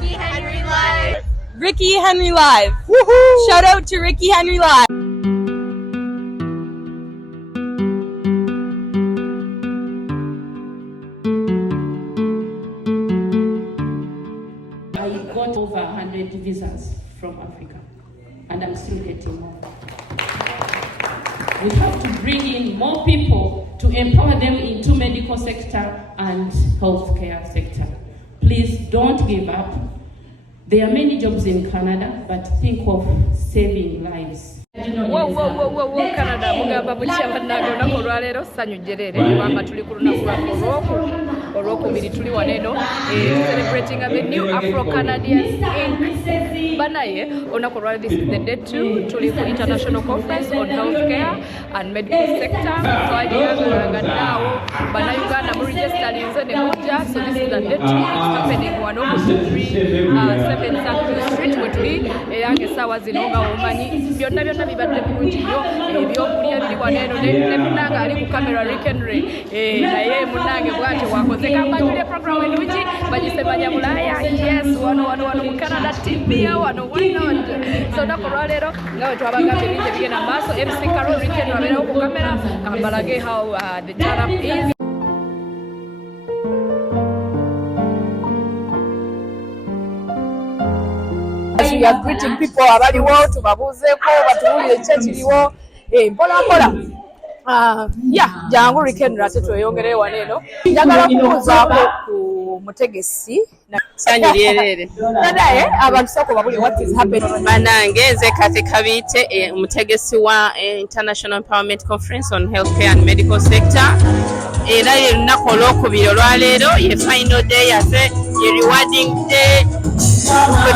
Ricky Henry Live. Ricky Henry Live. Woohoo! Shout out to Ricky Henry Live. I got over 100 visas from Africa, and I'm still getting more. We have to bring in more people to empower them into medical sector and healthcare sector. Please don't give up. There are many jobs in Canada, but think of saving lives. Whoa, Canada, mugamba mukyabanaga olunaku olwaleero ssanyu jjerere kubanga tuli ku lunaku lwaffe olwokubiri tuli waneeno celebrating the new Afro-Canadians Inc. Banaye olunaku olwaleero this is the day 2 tuli ku international conference on healthcare and medical sector twagirangalanga naawo bannayuganda mu registarinze ne mujja so this is the day 2 it's happening wano ku 7 South Street we tuli era ng'essaawa zino nga womanyi byonna bibadde bulungi nnyo ebyokulya biri waneeno ne munnanga ali ku kamera Rick Henry naye munnange bw'ati wakoze kambanjulye program enwiki bagise banyabulaaya yes wano mu Canada TV wano why not so olunaku olwaleero nga bwe twabagambye bingi ebigenda mu maaso MC Carol Rick Henry abeerawo ku kamera kambalage how the turn up is. We are greeting people abaliwo tubabuuzeeko batuwulire kyekiriwo mpola jangu Rick Henry ate tweyongereyo waneeno njagala kubuuzaako ku mutegesi sanyu lyerere nadaye abantu sooka babuli what is happening banange nze Kate Kabiite omutegesi wa International Empowerment Conference on Healthcare and Medical Sector era ye lunaku olwokubiri olwaleero ye final day yaffe ye rewarding day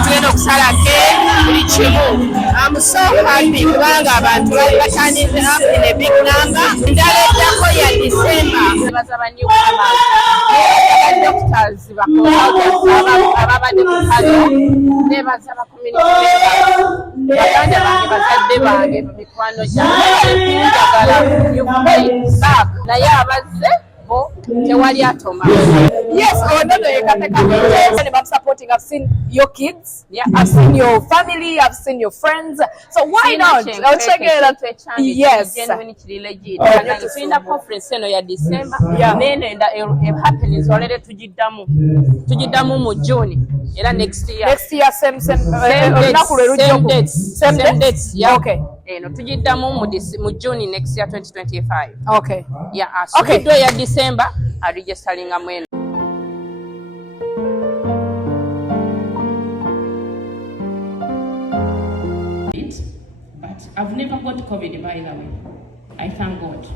tugenda okusala keeki buli kimu I'm so happy kubanga abantu bali batandise up in a big number endala eddako ya December baza ba newcomers doctors ababadde mu kalo nebaza ba community baganda bange bazadde bange mikwano gyange njagala back naye abazze bo tewali atoma. Yes, no, you can take a I'm supporting. I've seen your kids, yeah, I've seen your family, I've seen your friends. So why not? I'll check it out. Yes. In the conference in December, then happenings already to mu June. Next year. Next year, same dates. Yeah. Okay. Mu June next year 2025. Okay. Yeah. So okay. December, I registering amwene. But I've never got COVID, by the way. I thank God.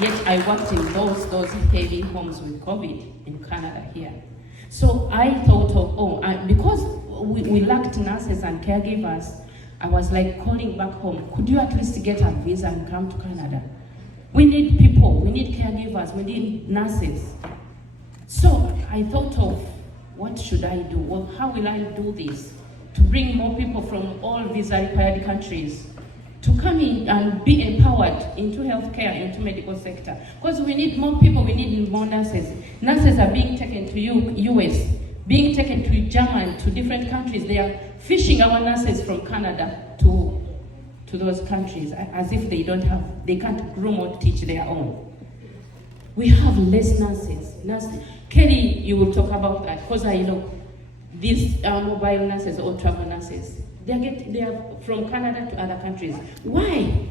Yet I worked in those heavy homes with COVID in Canada here. So I thought of, because we lacked nurses and caregivers, I was like calling back home, could you at least get a visa and come to Canada? We need people, we need caregivers, we need nurses. So I thought of, what should I do? Well, how will I do this? To bring more people from all visa-required countries to come in and be empowered into healthcare, into medical sector. Because we need more people, we need more nurses. Nurses are being taken to US, being taken to Germany, to different countries. They are fishing our nurses from Canada to those countries as if they can't groom or teach their own. We have less nurses. Kelly, you will talk about that because I know these mobile nurses or travel nurses. They are from Canada to other countries. Why?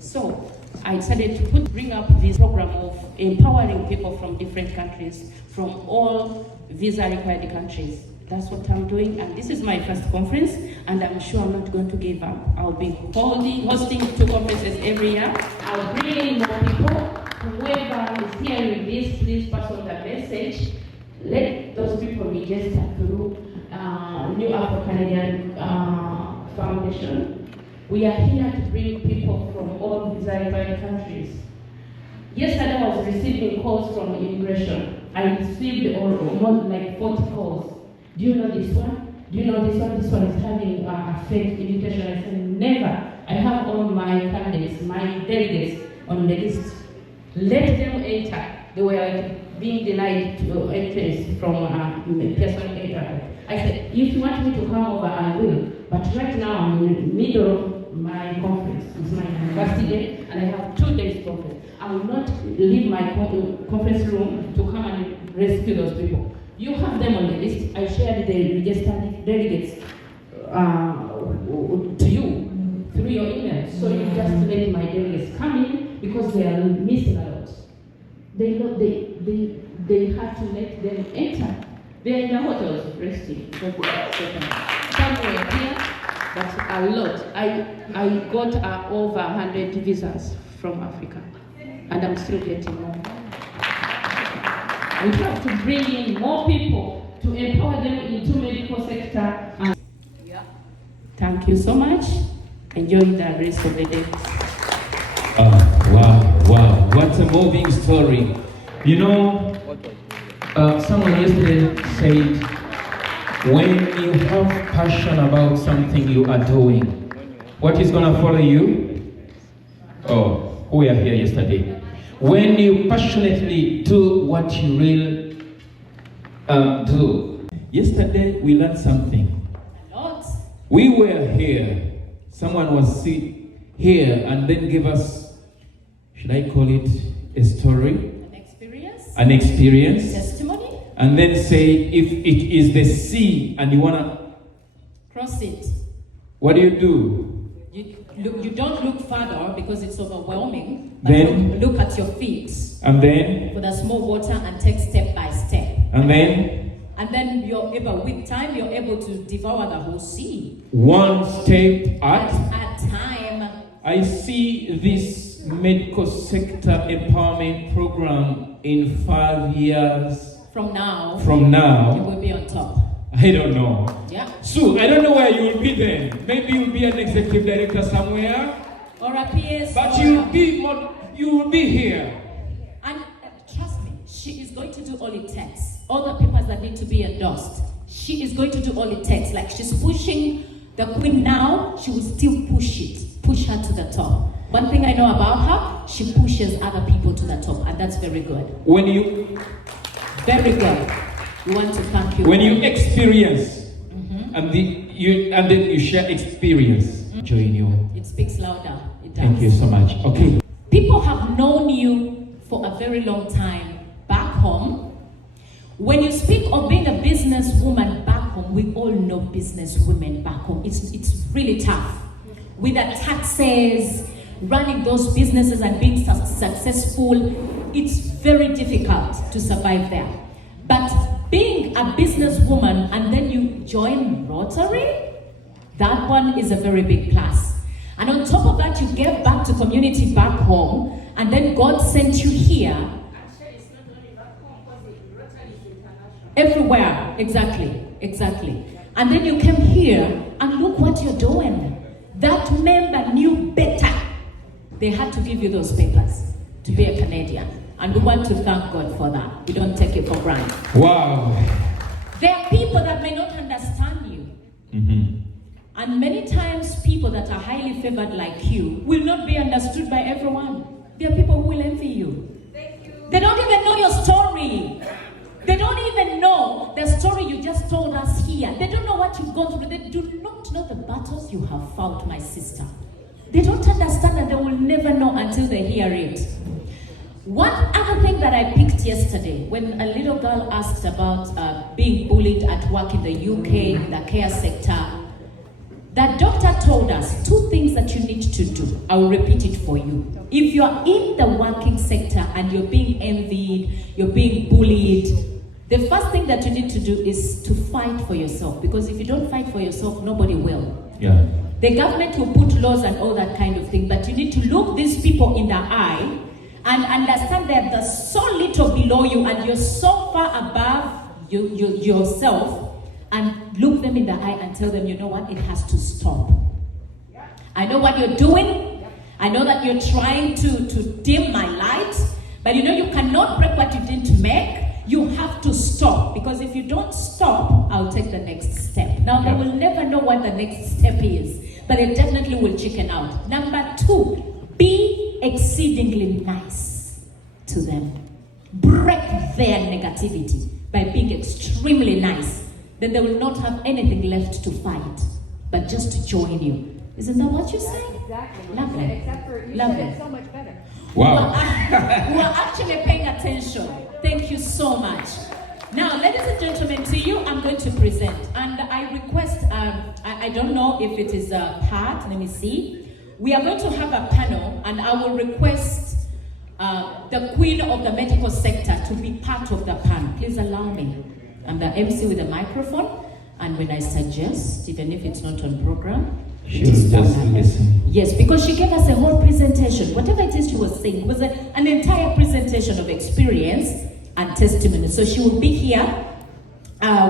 So I decided to bring up this program of empowering people from different countries, from all visa-required countries. That's what I'm doing, and this is my first conference, and I'm sure I'm not going to give up. I'll be hosting 2 conferences every year. I'll bring in more people. Whoever is hearing this, please pass on the message. Let those people register through New Afro-Canadian Foundation. We are here to bring people from all visa-required countries. Yesterday I was receiving calls from immigration. I received almost like 40 calls. Do you know this one? Do you know this one? This one is having a fake invitation. I said, never. I have all my candidates, my delegates on the list. Let them enter. They were like being denied to entrance from personal area. I said, if you want me to come over, I will. But right now, I'm in the middle of my conference. It's my university day, and I have 2 days conference. I will not leave my conference room to come and rescue those people. You have them on the list. I shared the registered delegates to you through your email. So you just let my delegates come in because they are missing a lot. They have to let them enter. They are in the hotels resting. Somewhere here, but a lot. I got over 100 visas from Africa, and I'm still getting more. We have to bring in more people to empower them into medical sector. Thank you so much. Enjoy the rest of the day. Wow, what a moving story. You know, someone yesterday said, when you have passion about something you are doing, what is going to follow you? Oh, we are here yesterday. When you passionately do what you really do. Yesterday we learned something. A lot. We were here. Someone was here and then gave us, should I call it a story? An experience. Testimony. And then say, if it is the sea and you want to cross it, what do? You don't look further because it's overwhelming. Then look at your feet. And then for the small water and take step by step. And then you're able, with time, you're able to devour the whole sea. One step at a time. I see this medical sector empowerment program in 5 years. From now, you will be on top. I don't know. Yeah. So I don't know where you will be then. Maybe you'll be an executive director somewhere. Or a PS. But you will be here. And trust me, she is going to do all it takes. All the papers that need to be endorsed. She is going to do all it takes. Like she's pushing the Queen now, she will still push her to the top. One thing I know about her, she pushes other people to the top, and that's very good. Very good. We want to thank you. When you experience, and then you share experience, join you. It speaks louder. It does. Thank you so much. Okay. People have known you for a very long time back home. When you speak of being a businesswoman back home, we all know businesswomen back home. It's really tough. With the taxes, running those businesses and being successful, it's very difficult to survive there. But being a businesswoman and then you join Rotary, that one is a very big plus. And on top of that, you gave back to community back home, and then God sent you here. Actually, it's not only back home, because Rotary is international. Everywhere, exactly. And then you came here, and look what you're doing. That member knew better. They had to give you those papers to be a Canadian. And we want to thank God for that. We don't take it for granted. Wow. There are people that may not understand you. And many times people that are highly favored like you will not be understood by everyone. There are people who will envy you. Thank you. They don't even know your story. They don't even know the story you just told us here. They don't know what you've gone through. They do not know the battles you have fought, my sister. They don't understand, and they will never know until they hear it. One other thing that I picked yesterday, when a little girl asked about being bullied at work in the UK, in the care sector, the doctor told us 2 things that you need to do. I will repeat it for you. If you're in the working sector and you're being envied, you're being bullied, the first thing that you need to do is to fight for yourself. Because if you don't fight for yourself, nobody will. Yeah. The government will put laws and all that kind of thing, but you need to look these people in the eye and understand that they're so little below you and you're so far above yourself, and look them in the eye and tell them, you know what, it has to stop. I know what you're doing. I know that you're trying to dim my light, but you know you cannot break what you didn't make. You have to stop, because if you don't stop, I'll take the next step. Now, they will never know what the next step is, but they definitely will chicken out. Number 2, be exceedingly nice to them. break their negativity by being extremely nice, then they will not have anything left to fight, but just to join you. Isn't that what you're saying? Exactly. Lovely. Except for you Lovely. said it so much better. Wow. We're actually paying attention. Thank you so much. Now, ladies and gentlemen, to you, I'm going to present. And I request, I don't know if it is a part, let me see. We are going to have a panel, and I will request the queen of the medical sector to be part of the panel. Please allow me. I'm the MC with the microphone, and when I suggest, even if it's not on program, She was just listening. yes, because she gave us a whole presentation. Whatever it is she was saying was an entire presentation of experience and testimony. So she will be here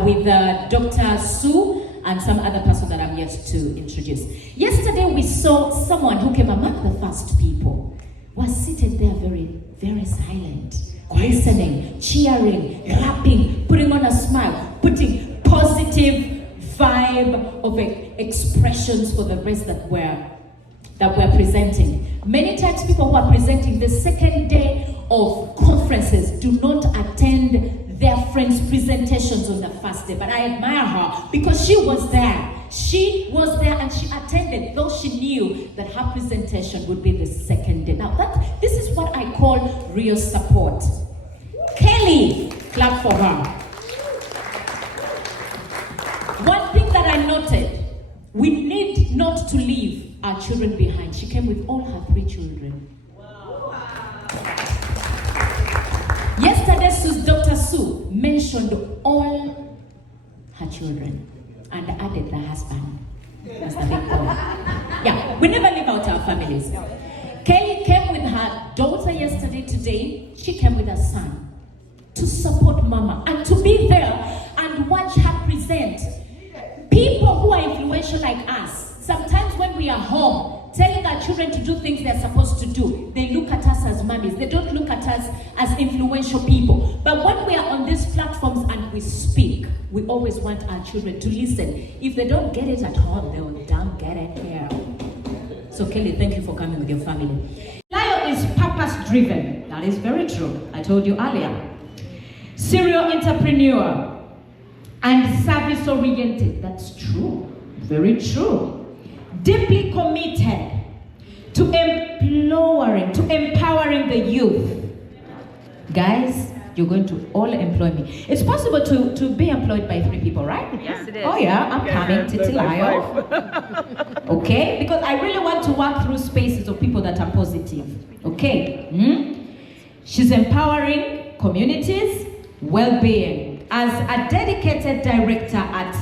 with Dr. Sue and some other person that I'm yet to introduce. Yesterday we saw someone who came among the first people, was seated there very, very silent, listening, cheering, clapping, putting on a smile, putting positive vibe of expressions for the rest that we're presenting. Many times people who are presenting the second day of conferences do not attend their friends' presentations on the first day, but I admire her because she was there. She was there and she attended, though she knew that her presentation would be the second day. Now this is what I call real support. Kelly, clap for her. One thing that I noted, we need not to leave our children behind. She came with all her 3 children. Wow. Yesterday, Dr. Sue mentioned all her children and added the husband. That's the big point. Yeah, we never leave out our families. Kelly came with her daughter yesterday. Today, she came with her son to support Mama and to be there and watch her present. People who are influential like us, sometimes when we are home, telling our children to do things they're supposed to do, they look at us as mummies. They don't look at us as influential people. But when we are on these platforms and we speak, we always want our children to listen. If they don't get it at home, they will damn get it here. So Kelly, thank you for coming with your family. Lyle is purpose-driven. That is very true. I told you earlier. Serial entrepreneur. And service-oriented. That's true. Very true. Deeply committed to empowering the youth. Guys, you're going to all employ me. It's possible to be employed by 3 people, right? Yes, it is. Oh yeah, I'm coming, Titilayo. Okay? Because I really want to work through spaces of people that are positive. Okay? She's empowering communities, well-being. As a dedicated director at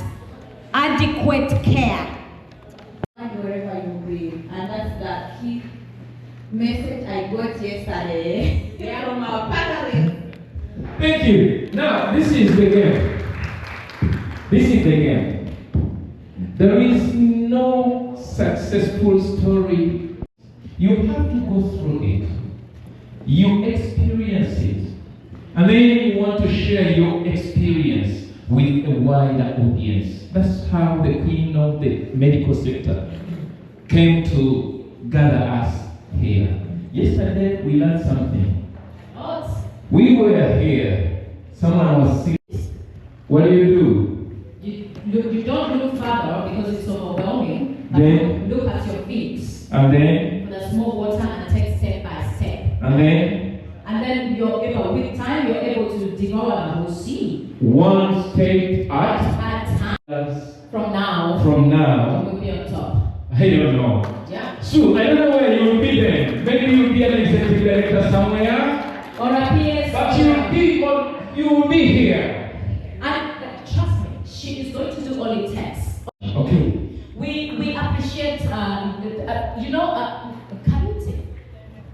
Adequate Care. Wherever you be, and that's the key message I got yesterday. They are on our panel. Thank you. Now, this is the game. This is the game. There is no successful story. You have to go through it. You experience it. And then you want to share your experience with a wider audience. That's how the queen of the medical sector came to gather us here. Yesterday we learned something. We were here. Someone was sick. What do? You don't look further because it's overwhelming. Then look at your feet. And then With a small water and take step by step. And then you're able, with time, you're able to devour the whole sea. one step at time. From now. You will be on top. I don't know. Yeah. So I don't know where you will be then. Maybe you'll be an executive director somewhere. Or a PS. But you will be here. And trust me, she is going to do all it takes. Okay. We appreciate, Kalute.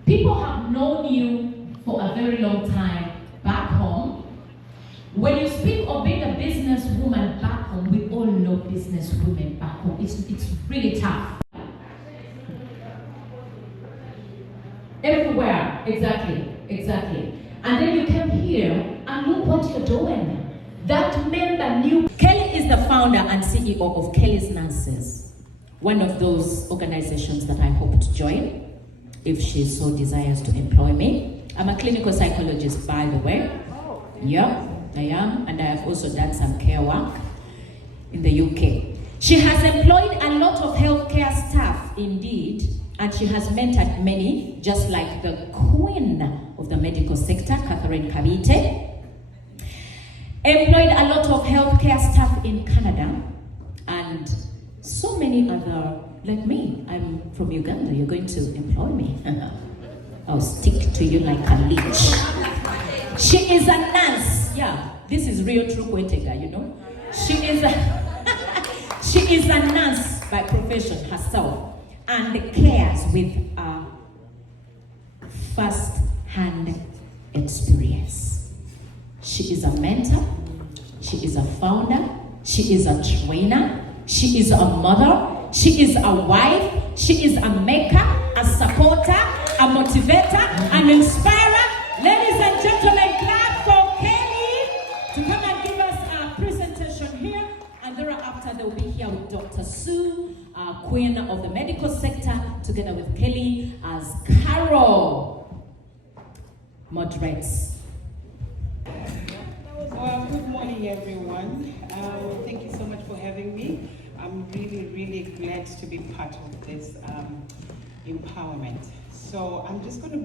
People have known you for a very long time back home. When you speak of being a businesswoman back home, we all know businesswomen back home. It's really tough. Everywhere, exactly. And then you came here and look what you're doing. That member knew. Kelly is the founder and CEO of Kelly's Nurses, one of those organizations that I hope to join if she so desires to employ me. I'm a clinical psychologist, by the way. Yeah, I am, and I have also done some care work in the UK. She has employed a lot of healthcare staff, indeed, and she has mentored many, just like the queen of the medical sector, Catherine Kabite. Employed a lot of healthcare staff in Canada, and so many other, like me. I'm from Uganda, you're going to employ me. I'll stick to you like a leech. She is a nurse. Yeah, this is real true Kwetega, you know. She is a nurse by profession herself, and cares with a first-hand experience. She is a mentor, she is a founder, she is a trainer, she is a mother, she is a wife, she is a maker, a supporter, a motivator, an inspirer. Ladies and gentlemen, clap for Kelly to come and give us a presentation here. And thereafter, they'll be here with Dr. Sue, queen of the medical sector, together with Kelly as Carol moderates. Well, good morning, everyone. Thank you so much for having me. I'm really, really glad to be part of this empowerment. So I'm just going to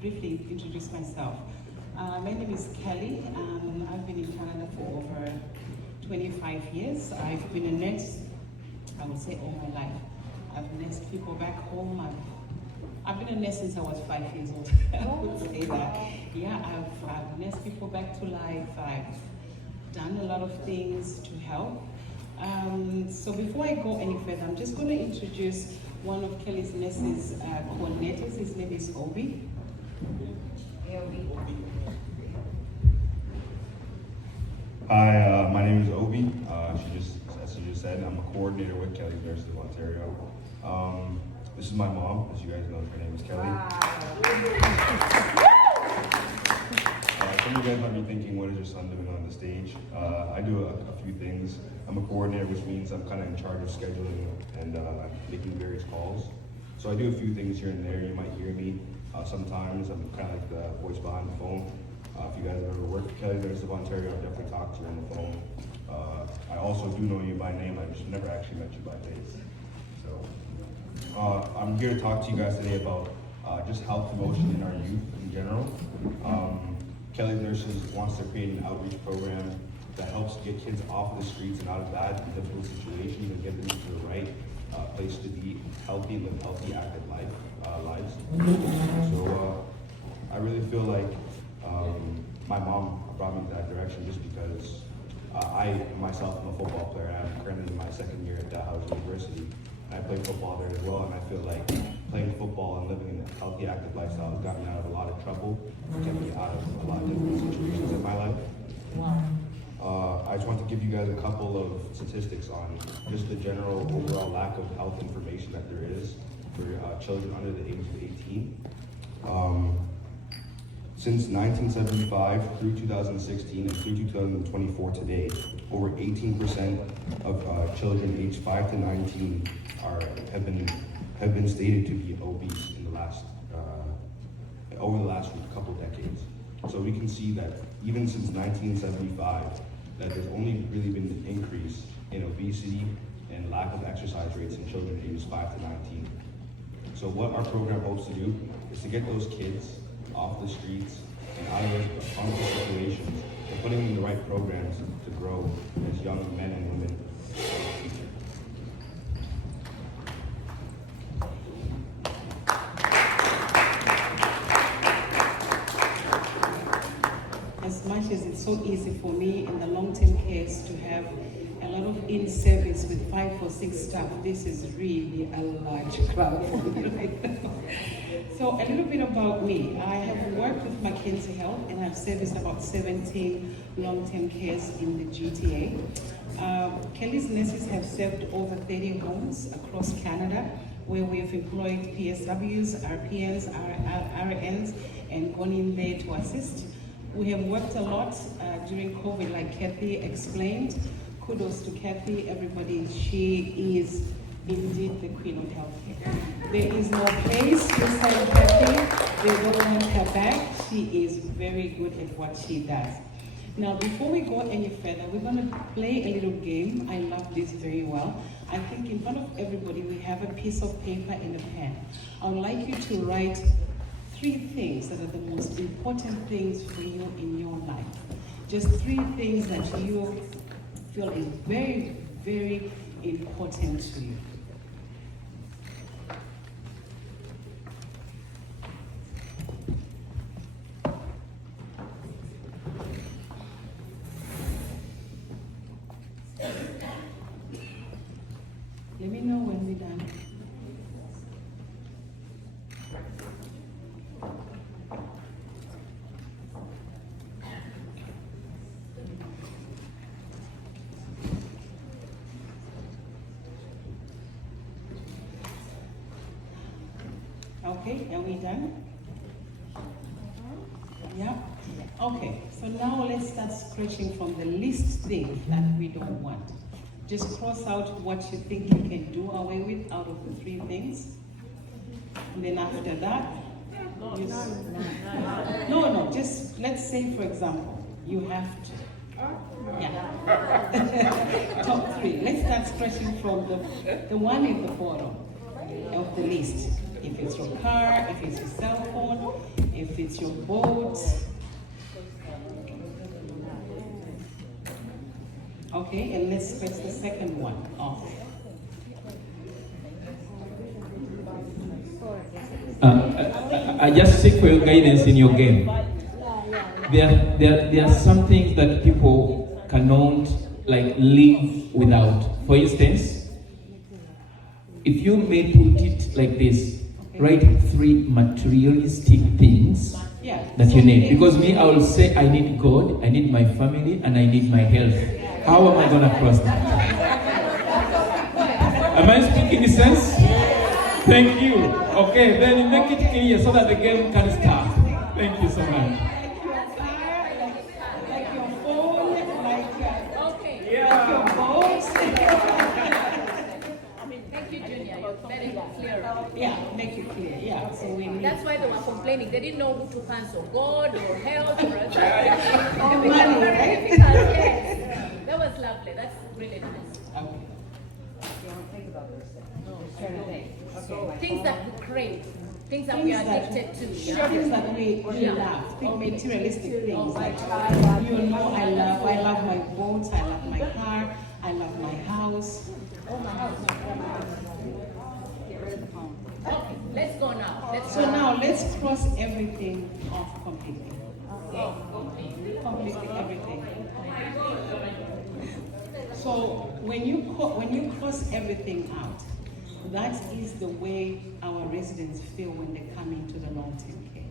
briefly introduce myself. My name is Kelly. I've been in Canada for over 25 years. I've been a nurse, I would say, all my life. I've nursed people back home. I've been a nurse since I was 5 years old. I would say that. Yeah, I've nursed people back to life. I've done a lot of things to help. So before I go any further, I'm just going to introduce one of Kelly's nurses coordinators. His name is Obi. Hi, my name is Obi. As she just said, I'm a coordinator with Kelly's Nurses of Ontario. This is my mom, as you guys know, her name is Kelly. Some of you guys might be thinking, what is your son doing on the stage? I do a few things. I'm a coordinator, which means I'm kind of in charge of scheduling and making various calls. So I do a few things here and there. You might hear me. Sometimes I'm kind of like the voice behind the phone. If you guys have ever worked with Kelly Nurses of Ontario, I'll definitely talk to you on the phone. I also do know you by name. I've just never actually met you by face. So I'm here to talk to you guys today about just health promotion in our youth in general. Kelly Nurses wants to create an outreach program that helps get kids off the streets and out of bad and difficult situations and get them into the right place to be healthy, live healthy, active lives. So I really feel like my mom brought me in that direction just because I myself am a football player. I'm currently in my second year at Dalhousie University. I play football there as well, and I feel like playing football and living in a healthy, active lifestyle has gotten me out of a lot of trouble, kept me out of a lot of different situations in my life. Wow. I just want to give you guys a couple of statistics on just the general overall lack of health information that there is for children under the age of 18. Since 1975 through 2016 and through 2024 today, over 18% of children aged 5 to 19 have been stated to be obese in the last over the last couple decades. So we can see that even since 1975, that there's only really been an increase in obesity and lack of exercise rates in children ages 5 to 19. So what our program hopes to do is to get those kids off the streets and out of those harmful situations and putting them in the right programs to grow as young men and women. As much as it's so easy for me in the long-term case to have a lot of in-service with 5 or 6 staff, this is really a large crowd for me right now. So a little bit about me. I have worked with Mackenzie Health and I've serviced about 17 long-term cares in the GTA. Kelly's Nurses have served over 30 homes across Canada where we've employed PSWs, RPNs, RNs, and gone in there to assist. We have worked a lot during COVID, like Kathy explained. Kudos to Kathy, everybody. She is indeed the queen of healthcare. There is no place beside Kathy. They don't want her back. She is very good at what she does. Now, before we go any further, we're going to play a little game. I love this very well. I think in front of everybody, we have a piece of paper and a pen. I would like you to write 3 things that are the most important things for you in your life. Just 3 things that you feel is very, very important to you. Let me know when we're done. Okay, are we done? Yeah? Okay, so now let's start scratching from the least thing that we don't want. Just cross out what you think you can do away with out of the 3 things. And then after that, no, just let's say, for example, you have to. Yeah. Top 3. Let's start scratching from the one at the bottom of the list. If it's your car, if it's your cell phone, if it's your boat. Okay, and let's scratch the second one off. I just seek for your guidance in your game. There are some things that people cannot live without. For instance, if you may put it like this, write 3 materialistic things that you need. Because me, I will say I need God, I need my family, and I need my health. How am I going to cross that? Am I speaking sense? Thank you. Okay, then you make it clear so that the game can start. Thank you so much. Like your phone, like your boat. Thank you, Junior. You're very clear. Yeah, make it clear. Yeah. So that's why they were complaining. They didn't know who to answer, God or health or money, right? Yes. That was lovely. That's really nice. Things that we crave, things that we are addicted to. Things that we love, materialistic things. Like I love my boat, I love my car, I love my house. Okay, let's go now. Now let's cross everything off completely. Completely everything. So when you cross everything out, that is the way our residents feel when they come into the long-term care.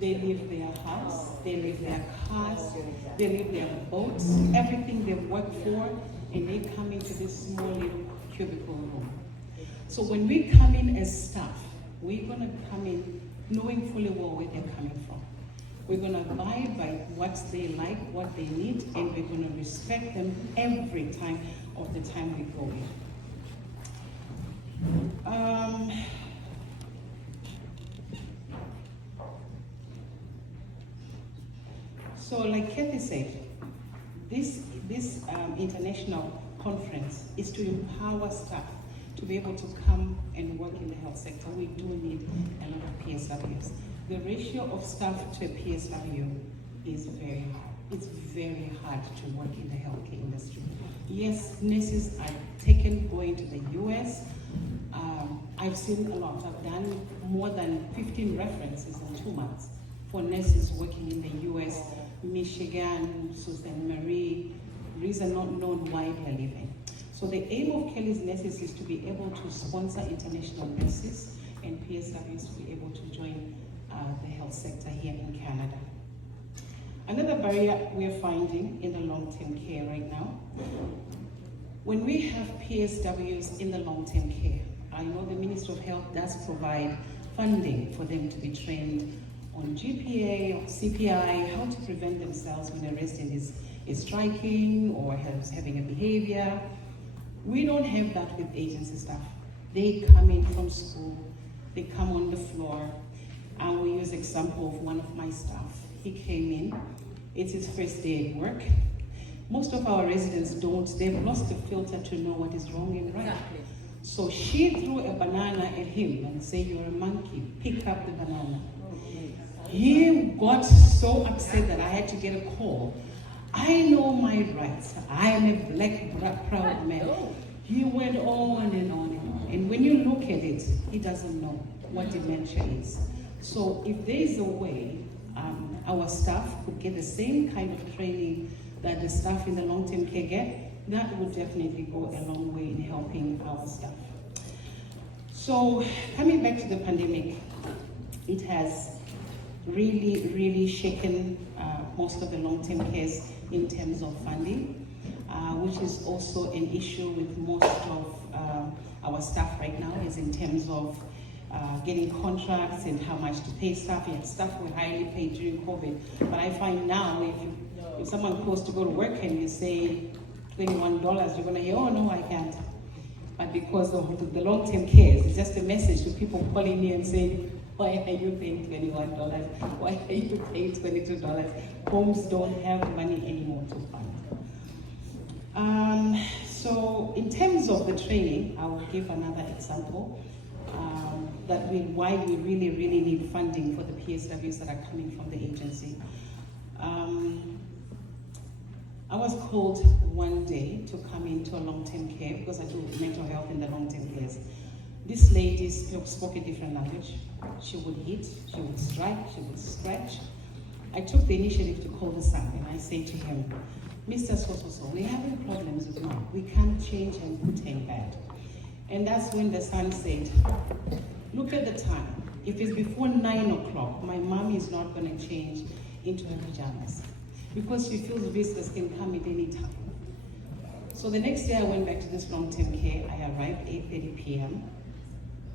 They leave their house, they leave their cars, they leave their boats, everything they've worked for, and they come into this small little cubicle room. So when we come in as staff, we're going to come in knowing fully well where they're coming from. We're going to abide by what they like, what they need, and we're going to respect them every time of the time we go in. So like Kathy said, this international conference is to empower staff to be able to come and work in the health sector. We do need a lot of PSWs. The ratio of staff to a PSW is very high. It's very hard to work in the healthcare industry. Yes, nurses are going to the US. I've seen a lot. I've done more than 15 references in 2 months for nurses working in the US, Michigan, Susan Marie. Reason not known why they're leaving. So the aim of Kelly's Nurses is to be able to sponsor international nurses and PSWs to be able to join the health sector here in Canada. Another barrier we're finding in the long-term care right now, when we have PSWs in the long-term care, I know the Ministry of Health does provide funding for them to be trained on GPA or CPI, how to prevent themselves when a resident is striking or having a behavior. We don't have that with agency staff. They come in from school, they come on the floor, and we use example of one of my staff. He came in, it's his first day at work. Most of our residents don't, they've lost the filter to know what is wrong and right. Exactly. So she threw a banana at him and said, "You're a monkey, pick up the banana." He got so upset that I had to get a call. I know my rights. I am a black proud man. He went on and on and on. And when you look at it, he doesn't know what dementia is. So if there is a way our staff could get the same kind of training that the staff in the long-term care get, that would definitely go a long way in helping our staff. So coming back to the pandemic, it has really shaken most of the long-term cares in terms of funding, which is also an issue with most of our staff right now, is in terms of getting contracts and how much to pay staff. Yeah, staff were highly paid during COVID, but I find now if someone calls to go to work and you say $21, you're gonna hear, "Oh no, I can't." But because of the long-term cares, it's just a message to people calling me and saying, "Why are you paying $21? Why are you paying $22? Homes don't have money anymore to fund. So in terms of the training, I will give another example why we really need funding for the PSWs that are coming from the agency. I was called one day to come into a long-term care because I do mental health in the long-term cares. This lady spoke a different language. She would hit, she would strike, she would scratch. I took the initiative to call the son and I said to him, "Mr. So-so-so, we're having problems with mom. We can't change and put her in bed." And that's when the son said, "Look at the time. If it's before 9 o'clock, my mom is not going to change into her pajamas because she feels visitors can come at any time." So the next day I went back to this long-term care. I arrived 8:30 p.m.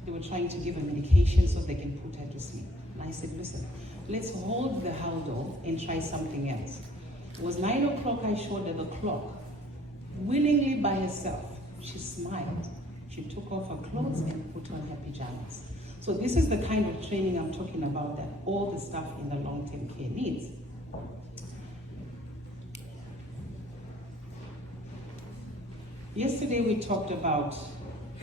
They were trying to give her medication so they can put her to sleep. And I said, "Listen, let's hold the Haldol and try something else." It was 9 o'clock. I showed her the clock. Willingly by herself, she smiled. She took off her clothes and put on her pajamas. So this is the kind of training I'm talking about that all the staff in the long-term care needs. Yesterday we talked about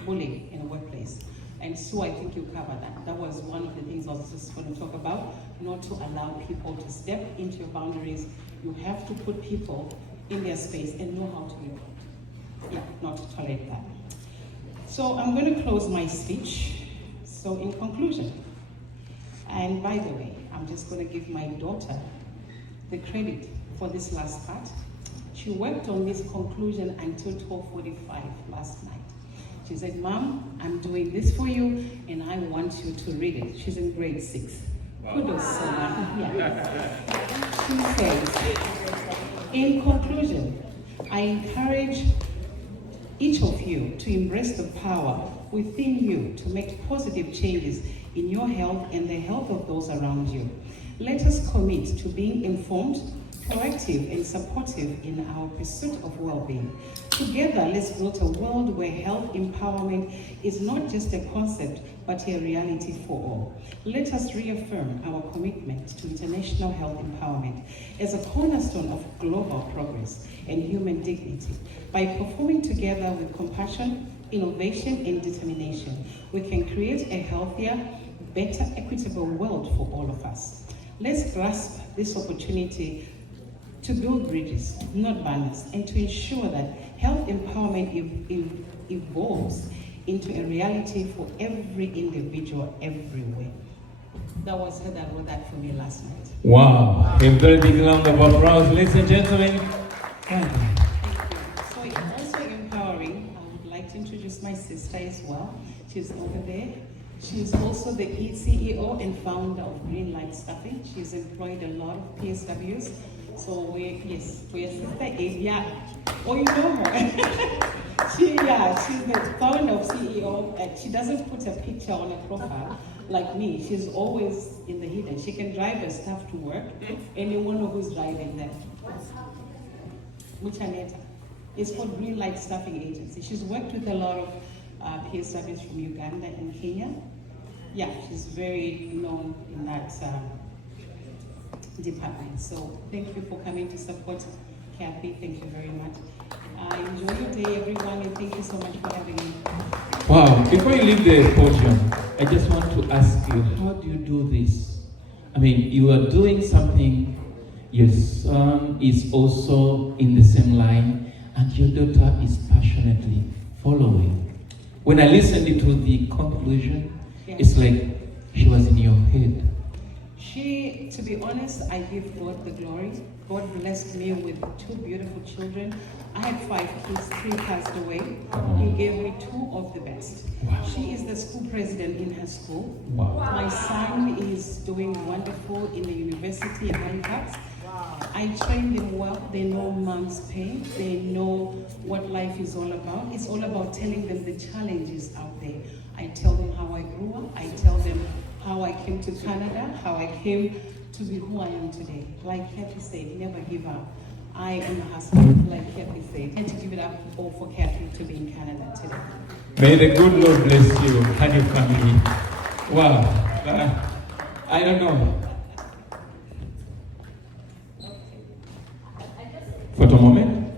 bullying in the workplace. And Sue, I think you covered that. That was one of the things I was just going to talk about, not to allow people to step into your boundaries. You have to put people in their space and know how to report. Yeah, not to tolerate that. So I'm going to close my speech. So in conclusion, and by the way, I'm just going to give my daughter the credit for this last part. She worked on this conclusion until 12:45 last night. She said, "Mom, I'm doing this for you, and I want you to read it." She's in grade 6. Wow. Kudos, Mom. Yeah. She says, "In conclusion, I encourage each of you to embrace the power within you to make positive changes in your health and the health of those around you. Let us commit to being informed, proactive, and supportive in our pursuit of well-being. Together, let's build a world where health empowerment is not just a concept, but a reality for all. Let us reaffirm our commitment to international health empowerment as a cornerstone of global progress and human dignity. By performing together with compassion, innovation, and determination, we can create a healthier, better, equitable world for all of us. Let's grasp this opportunity to build bridges, not banners, and to ensure that health empowerment evolves into a reality for every individual everywhere." That was her that wrote that for me last night. Wow, a very big round of applause, ladies and gentlemen. Thank you. So also empowering, I would like to introduce my sister as well. She's over there. She's also the CEO and founder of Greenlight Staffing. She's employed a lot of PSWs. So for your sister, yeah. Oh, you know her. She's the founder of CEO. She doesn't put a picture on her profile like me. She's always in the hidden. She can drive her staff to work. Anyone who's driving them. Muchaneta. It's called Green Light Staffing Agency. She's worked with a lot of PSWs from Uganda and Kenya. Yeah, she's very known in that department. So thank you for coming to support Kathy. Thank you very much. Enjoy your day, everyone, and thank you so much for having me. Wow, before you leave the podium, I just want to ask you, how do you do this? I mean, you are doing something, your son is also in the same line, and your daughter is passionately following. When I listened to the conclusion, it's like she was in your head. She, to be honest, I give God the glory. God blessed me with 2 beautiful children. I had 5 kids, 3 passed away. He gave me 2 of the best. Wow. She is the school president in her school. Wow. My son is doing wonderful in the university in Halifax. I train them well. They know mom's pain. They know what life is all about. It's all about telling them the challenges out there. I tell them how I grew up. I tell them how I came to Canada, how I came to be who I am today. Like Kathy said, never give up. I am a husband, like Kathy said, and to give it up all for Kathy to be in Canada today. May the good Lord bless you and your family. Wow. I don't know. For a moment.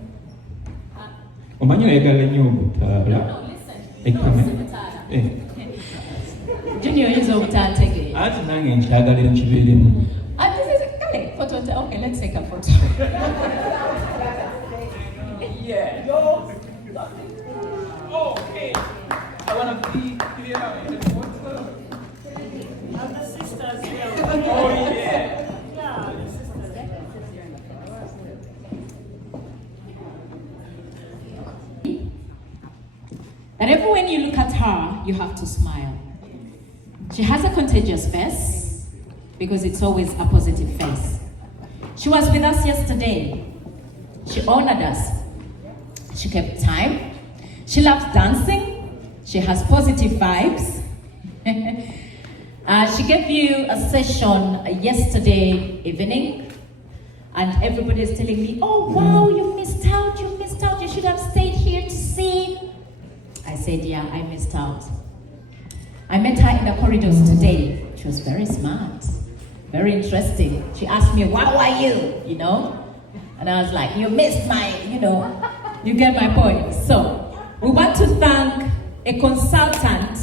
Omanyo egala nnyo obutaala. Junior is over Tantege. Ati nange nkyagalira nkibeeremu. Okay, photo. Okay, let's take a photo. Yeah. Oh, okay. I want to be here in the photo. And the sisters here. Oh, yeah. Yeah, the sisters. And every when you look at her, you have to smile. She has a contagious face because it's always a positive face. She was with us yesterday. She honored us. She kept time. She loves dancing. She has positive vibes. She gave you a session yesterday evening, and everybody is telling me, oh wow, you missed out, you should have stayed here to see. I said, yeah, I missed out. I met her in the corridors today. She was very smart, very interesting. She asked me, how are you, you know? And I was like, you missed my, you know, you get my point. So, we want to thank a consultant,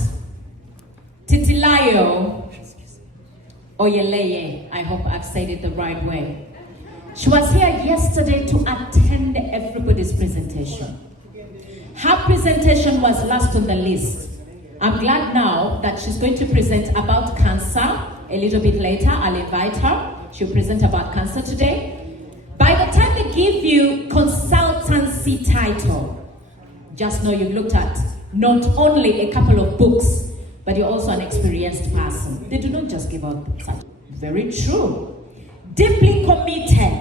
Titilayo Oyeleye. I hope I've said it the right way. She was here yesterday to attend everybody's presentation. Her presentation was last on the list. I'm glad now that she's going to present about cancer a little bit later. I'll invite her. She'll present about cancer today. By the time they give you consultancy title, just know you've looked at not only a couple of books, but you're also an experienced person. They do not just give out books. Very true. Deeply committed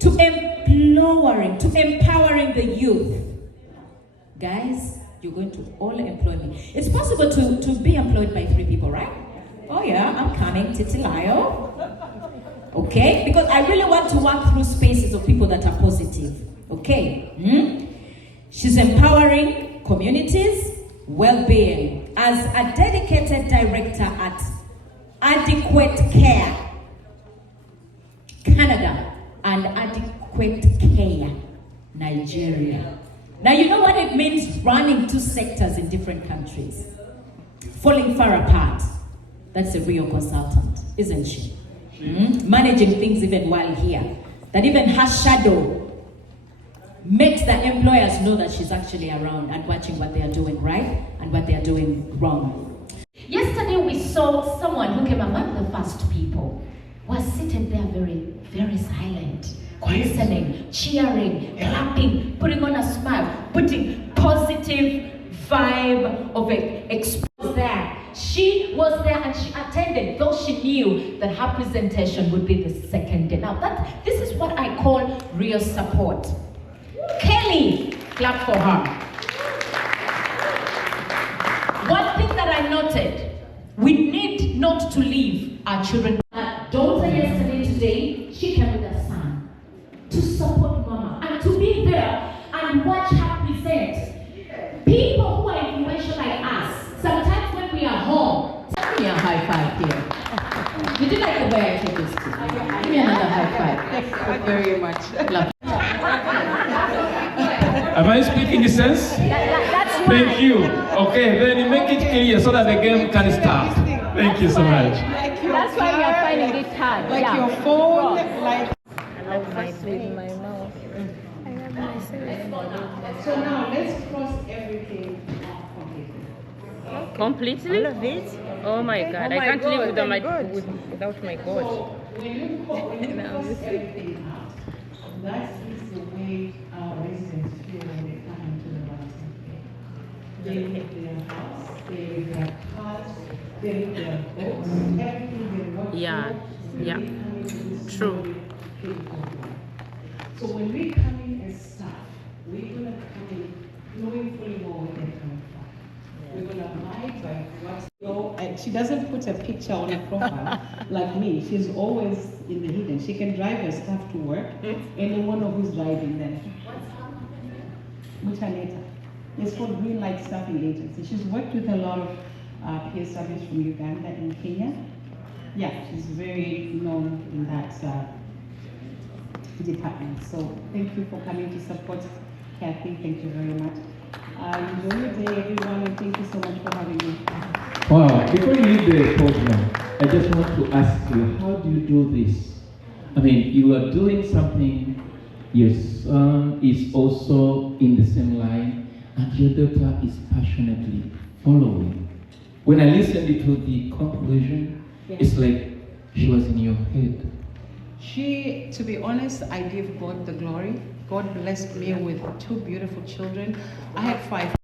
to empowering the youth. Guys, you're going to all employ me. It's possible to be employed by 3 people, right? Oh yeah, I'm coming, Titilayo. Okay, because I really want to work through spaces of people that are positive. Okay. She's empowering communities, well-being. As a dedicated director at Adequate Care Canada and Adequate Care Nigeria. Now you know what it means running 2 sectors in different countries. Falling far apart. That's a real consultant, isn't she? Managing things even while here. That even her shadow makes the employers know that she's actually around and watching what they are doing right and what they are doing wrong. Yesterday we saw someone who came among the first people, was seated there very, very silent, listening, cheering, clapping, putting on a smile, putting positive vibe of exposure there. She was there and she attended, though she knew that her presentation would be the second day. Now this is what I call real support. Kelly, clap for her. One thing that I noted, we need not to leave our children. Our daughter yesterday, today, she came with her son to support mama and to be there and and watch her present. People who are influential like us, sometimes when we are home, give me a high five here. Did you like the way I introduced you? Give me another high five. Thank you very much. Love. Am I speaking sense? That's Thank you. Okay, then you make it clear so that the game can start. Thank you so much. Like your That's why we are car, finding it hard. like Yeah. your phone, like. I love my with my mouth. I love myself. So now let's cross everything completely. Completely? All of it? Oh my God, Oh I my can't God, live without thank God. without my God. When you cross everything out, that is the way our residents feel when they come into the mountain. They leave their house, they leave their cars, they leave their boats, everything they want. Yeah, yeah. True. So when we come in as staff, we're gonna come in knowing fully well where they're coming from. We're gonna abide by what's she doesn't put a picture on her profile like me. She's always in the hidden. She can drive her staff to work. Anyone who's driving them. Mutaneta. It's called Green Light Staffing Agency. She's worked with a lot of PSWs from Uganda and Kenya. Yeah, she's very known in that department. So thank you for coming to support Kathy. Thank you very much. Enjoy your day, everyone, and thank you so much for having me. Wow, before you leave the program, I just want to ask you, how do you do this? I mean, you are doing something, your son is also in the same line, and your daughter is passionately following. When I listened to the conclusion, it's like she was in your head. She, to be honest, I give God the glory. God blessed me with 2 beautiful children. I had 5.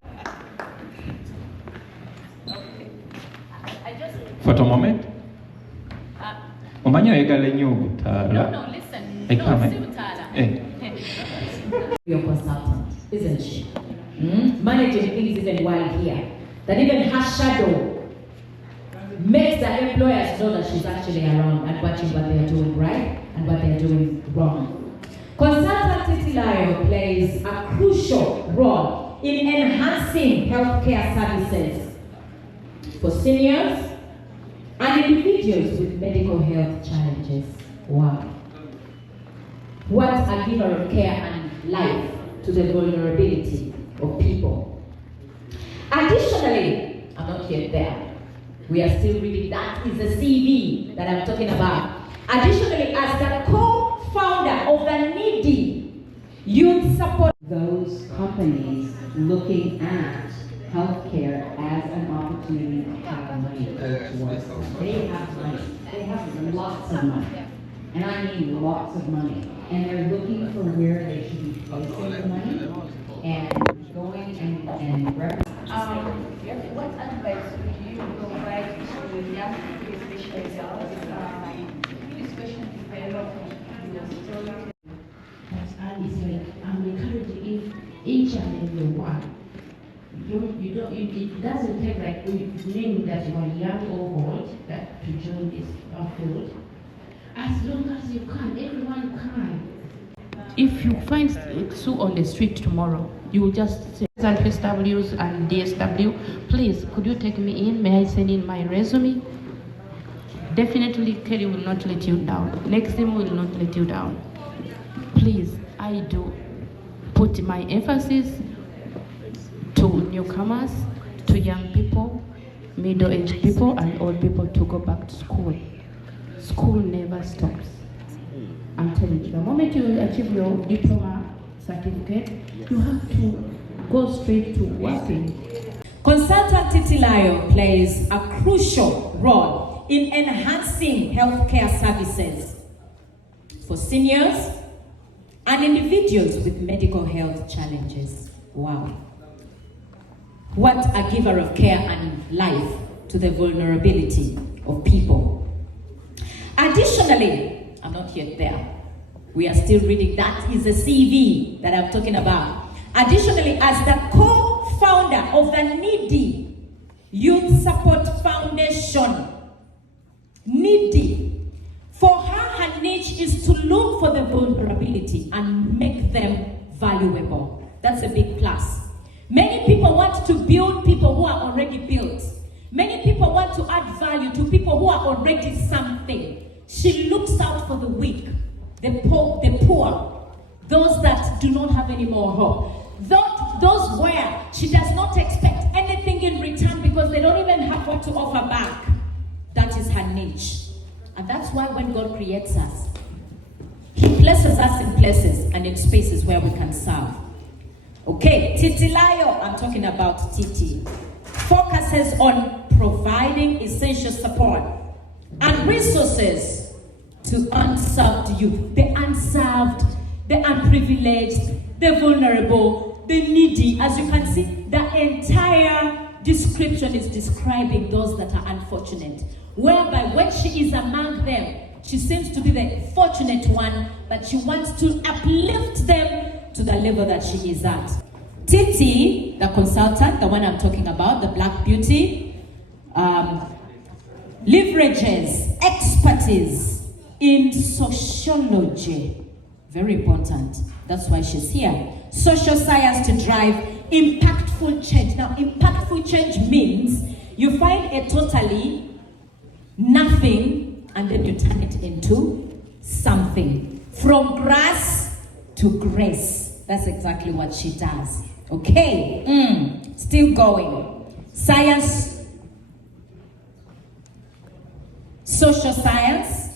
For a moment. Omanya egale nnyo obutaala. No, listen. Ekame. No, your consultant, isn't she? Managing things even while here. That even her shadow makes the employers know that she's actually around and watching what they're doing right and what they're doing wrong. Consultant Titilayo plays a crucial role in enhancing healthcare services for seniors and individuals with medical health challenges. Wow. What a giver of care and life to the vulnerability of people. Additionally, I'm not yet there. We are still reading. That is the CV that I'm talking about. Additionally, as the co-founder of the Needy Youth Support, those companies looking at healthcare as an opportunity to have money towards them. They have money. They have lots of money. And I mean lots of money. And they're looking for where they should be placing the money and going and representing. What advice would you provide to young people, especially girls, especially developing your story? It's like I'm encouraging each and every one. It doesn't take like meaning that you are young or old that to join this field. As long as you can, everyone can. If you find Sue on the street tomorrow, you will just say, FSWs and DSW, please, could you take me in? May I send in my resume? Definitely, Kelly will not let you down. Next time will not let you down. Please, I do put my emphasis to newcomers, to young people, middle-aged people, and old people to go back to school. School never stops. I'm telling you, the moment you achieve your diploma certificate, you have to go straight to working. Consultant Titilayo plays a crucial role in enhancing healthcare services for seniors and individuals with medical health challenges. Wow. What a giver of care and life to the vulnerability of people. Additionally, I'm not yet there. We are still reading. That is the CV that I'm talking about. Additionally, as the co-founder of the Needy Youth Support Foundation, Needy, for her niche is to look for the vulnerability and make them valuable. That's a big plus. Many people want to build people who are already built. Many people want to add value to people who are already something. She looks out for the weak, the poor, those that do not have any more hope. Those where she does not expect anything in return because they don't even have what to offer back. That is her niche. And that's why when God creates us, He places us in places and in spaces where we can serve. Okay, Titilayo, I'm talking about Titi, focuses on providing essential support and resources to unserved youth, the unserved, the unprivileged, the vulnerable, the needy. As you can see, the entire description is describing those that are unfortunate, whereby when she is among them, she seems to be the fortunate one, but she wants to uplift them to the level that she is at. Titi, the consultant, the one I'm talking about, the Black Beauty, leverages expertise in sociology. Very important. That's why she's here. Social science to drive impactful change. Now, impactful change means you find a totally nothing and then you turn it into something. From grass to grace. That's exactly what she does. Okay, still going. Science, social science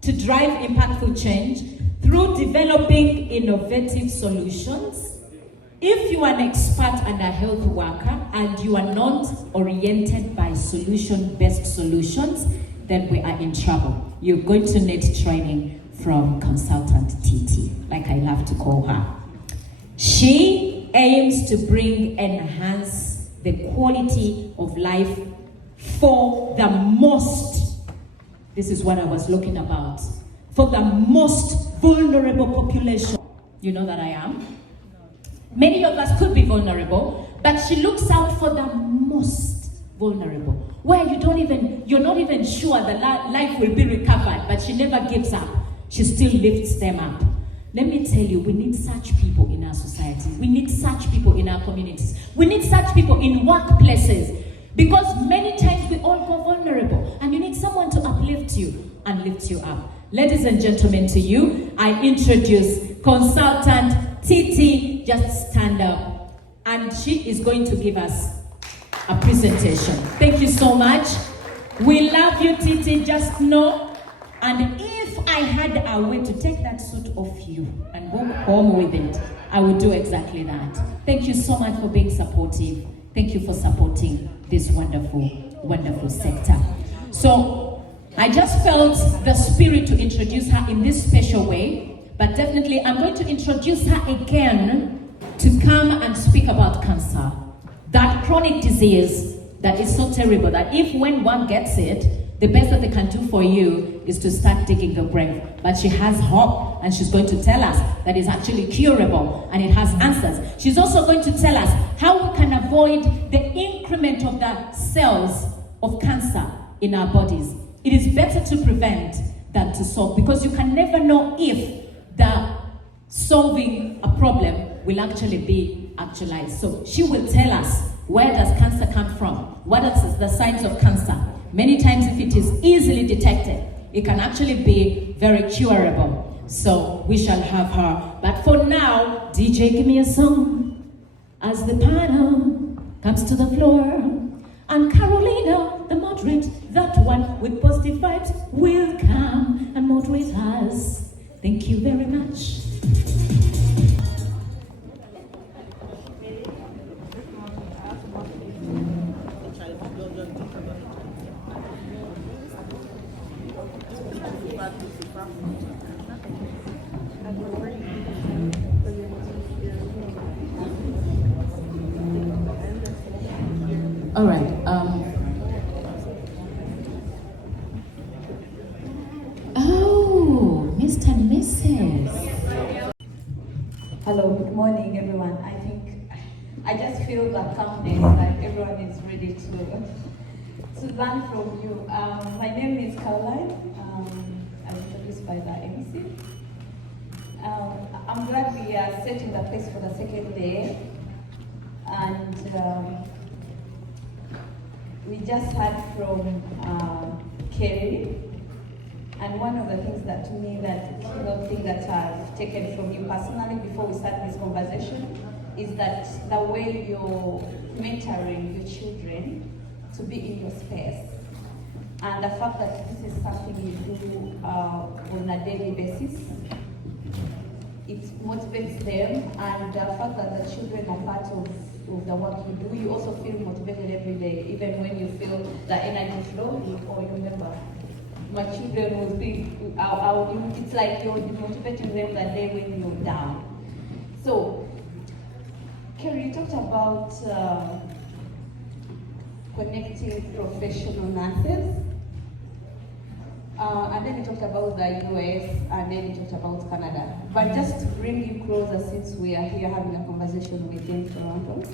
to drive impactful change through developing innovative solutions. If you are an expert and a health worker and you are not oriented by solution-based solutions, then we are in trouble. You're going to need training from consultant Titi, like I love to call her. She aims to enhance the quality of life for the most, this is what I was looking about, for the most vulnerable population. You know that I am. Many of us could be vulnerable, but she looks out for the most vulnerable, where you're not even sure that life will be recovered, but she never gives up. She still lifts them up. Let me tell you, we need such people in our society. We need such people in our communities. We need such people in workplaces, because many times we all go vulnerable and you need someone to uplift you and lift you up. Ladies and gentlemen, to you, I introduce consultant Titi. Just stand up and she is going to give us a presentation. Thank you so much. We love you, Titi, just know. And if I had a way to take that suit off you and go home with it, I would do exactly that. Thank you so much for being supportive. Thank you for supporting this wonderful, wonderful sector. So I just felt the spirit to introduce her in this special way, but definitely I'm going to introduce her again to come and speak about cancer. That chronic disease that is so terrible that if when one gets it, the best that they can do for you is to start digging the grave. But she has hope, and she's going to tell us that it's actually curable and it has answers. She's also going to tell us how we can avoid the increment of the cells of cancer in our bodies. It is better to prevent than to solve, because you can never know if the solving a problem will actually be actualized. So she will tell us, where does cancer come from? What are the signs of cancer? Many times if it is easily detected, it can actually be very curable. So we shall have her. But for now, DJ, give me a song as the panel comes to the floor. And Carolina, the moderate, that one with positive vibes, will come and moderate us. Thank you very much. All right. Oh, Mr. and Mrs. Hello, good morning, everyone. I just feel that calmness, like everyone is ready to learn from you. My name is Caroline. I'm introduced by the MC. I'm glad we are setting the pace for the second day. And we just heard from Kerry. And one of the things that to me that thing that I've taken from you personally before we start this conversation is that the way you're mentoring your children to be in your space. And the fact that this is something you do on a daily basis, it motivates them, and the fact that the children are part of the work you do, you also feel motivated every day, even when you feel the energy flow, or you remember, my children will think, it's like you're motivating them the day when you're down. So, Kerry, you talked about connecting professional nurses. And then you talked about the US, and then you talked about Canada. But just to bring you closer, since we are here having a conversation within Toronto,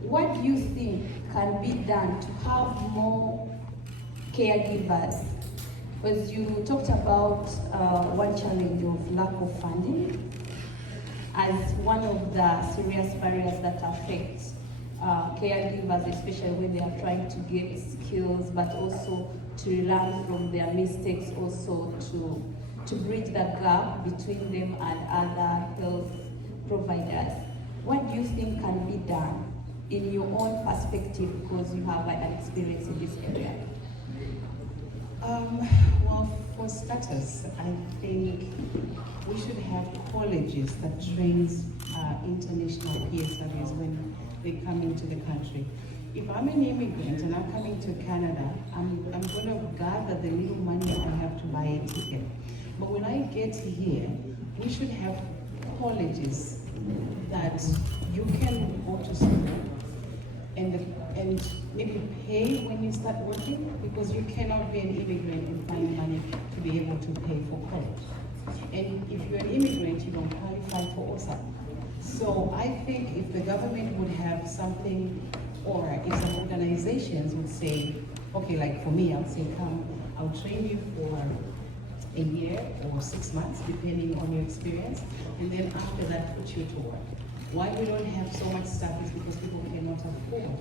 what do you think can be done to have more caregivers? Because you talked about one challenge of lack of funding as one of the serious barriers that affect caregivers, especially when they are trying to get skills, but also to learn from their mistakes, also to bridge the gap between them and other health providers. What do you think can be done in your own perspective, because you have an experience in this area? Well, for starters, I think we should have colleges that trains international PSWs when they come into the country. If I'm an immigrant and I'm coming to Canada, I'm going to gather the little money I have to buy a ticket. But when I get here, we should have colleges that you can go to school and maybe pay when you start working, because you cannot be an immigrant and find money to be able to pay for college. And if you're an immigrant, you don't qualify for OSA. So I think if the government would have something, or if some organizations would say, okay, like for me, I'll say, come, I'll train you for a year or 6 months, depending on your experience, and then after that, put you to work. Why we don't have so much stuff is because people cannot afford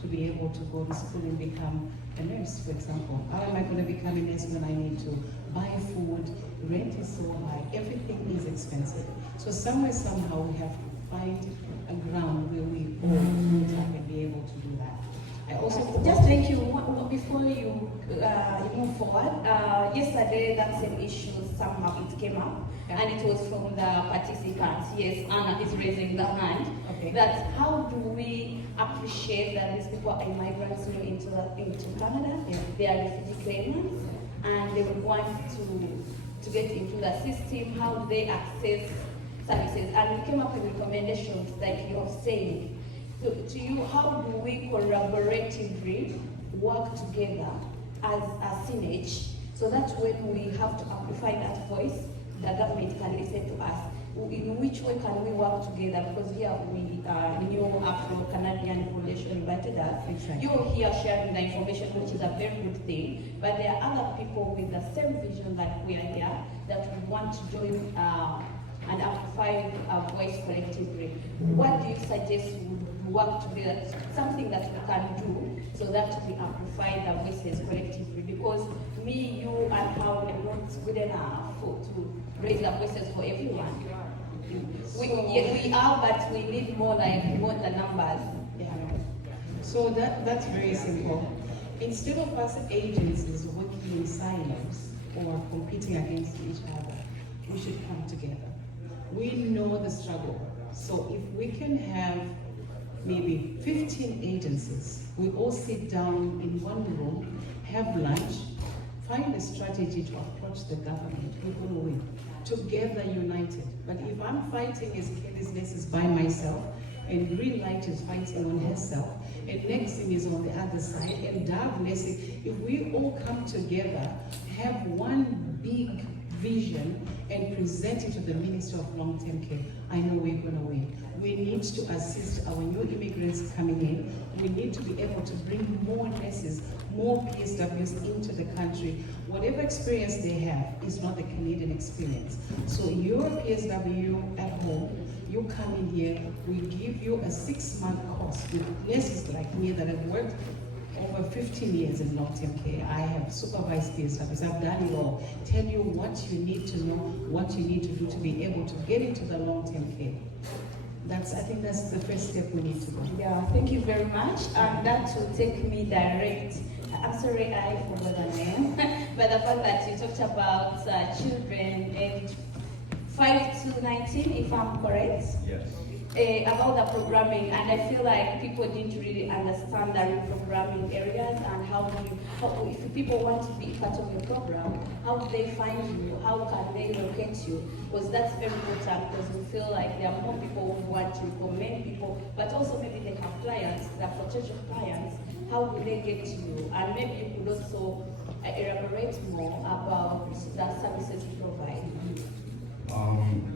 to be able to go to school and become a nurse, for example. How am I going to become a nurse when I need to buy food? Rent is so high, everything is expensive. So somewhere, somehow, we have to find a ground where we all meet up and be able to do that. I also just thank you. Before you move forward, yesterday that's an issue somehow it came up, and it was from the participants. Yes, Anna is raising the hand. Okay. That how do we appreciate that these people are migrants into Canada? Yeah. They are refugee claimants, and they would want to get into the system. How do they access services? And we came up with recommendations like you have said. So to you, how do we collaboratively work together as a synergy, so that when we have to amplify that voice, the government can listen to us? In which way can we work together? Because here we new Afro-Canadian Foundation invited us. Exactly. You're here sharing the information, which is a very good thing, but there are other people with the same vision like we are here that we want to join and amplify our voice collectively. What do you suggest would work together, something that we can do so that we amplify the voices collectively? Because me, you, and how we're not good enough to raise the voices for everyone. We are, but we need more the numbers. Yeah. So that's very simple. Instead of us agencies working in silos or competing against each other, we should come together. We know the struggle. So if we can have maybe 15 agencies, we all sit down in one room, have lunch, find a strategy to approach the government, we're going to win. Together, united. But if I'm fighting as Kelly's Nurses by myself, and Greenlight is fighting on herself, and Nexim is on the other side, and Dove Nursing, if we all come together, have one big vision, and present it to the Minister of Long-Term Care, I know we're going to win. We need need to assist our new immigrants coming in. We need to be able to bring more nurses, more PSWs into the country. Whatever experience they have is not the Canadian experience. So you're a PSW at home, you come in here, we give you a 6-month course with nurses like me that have worked over 15 years in long-term care. I have supervised PSWs, I've done it all. Tell you what you need to know, what you need to do to be able to get into the long-term care. I think that's the first step we need to go. Yeah, thank you very much. And that will take me direct. I'm sorry, I forgot the name, but the fact that you talked about children aged 5 to 19, if I'm correct. Yes. About the programming, and I feel like people didn't really understand the reprogramming areas and if people want to be part of your program, how do they find you? How can they locate you? Because that's very important, because we feel like there are more people who want to recommend people, but also maybe they have clients, they are potential clients. How do they get to you? And maybe you could also elaborate more about the services you provide.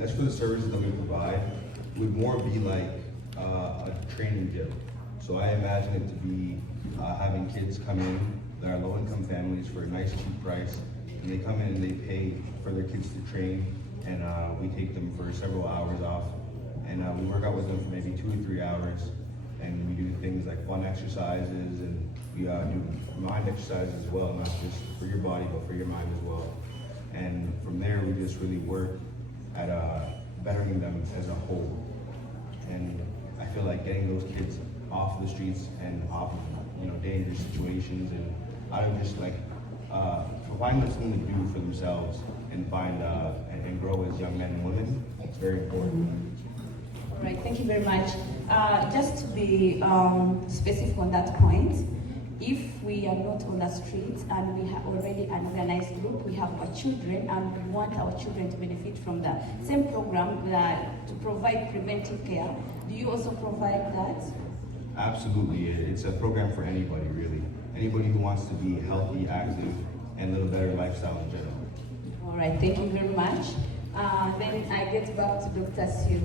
As for the services that we provide, would more be like a training deal. So I imagine it to be having kids come in that are low-income families for a nice cheap price, and they come in and they pay for their kids to train, and we take them for several hours off, and we work out with them for maybe 2 or 3 hours, and we do things like fun exercises, and we do mind exercises as well, not just for your body, but for your mind as well. And from there, we just really work at bettering them as a whole. And I feel like getting those kids off the streets and off of dangerous situations, and out of just like providing them something to do for themselves and find and grow as young men and women. It's very important. All right, thank you very much. Just to be specific on that point, if we are not on the streets and we have already an organized group, we have our children and we want our children to benefit from the same program to provide preventive care, do you also provide that? Absolutely, it's a program for anybody really. Anybody who wants to be healthy, active, and live a better lifestyle in general. All right, thank you very much. Then I get back to Dr. Sue.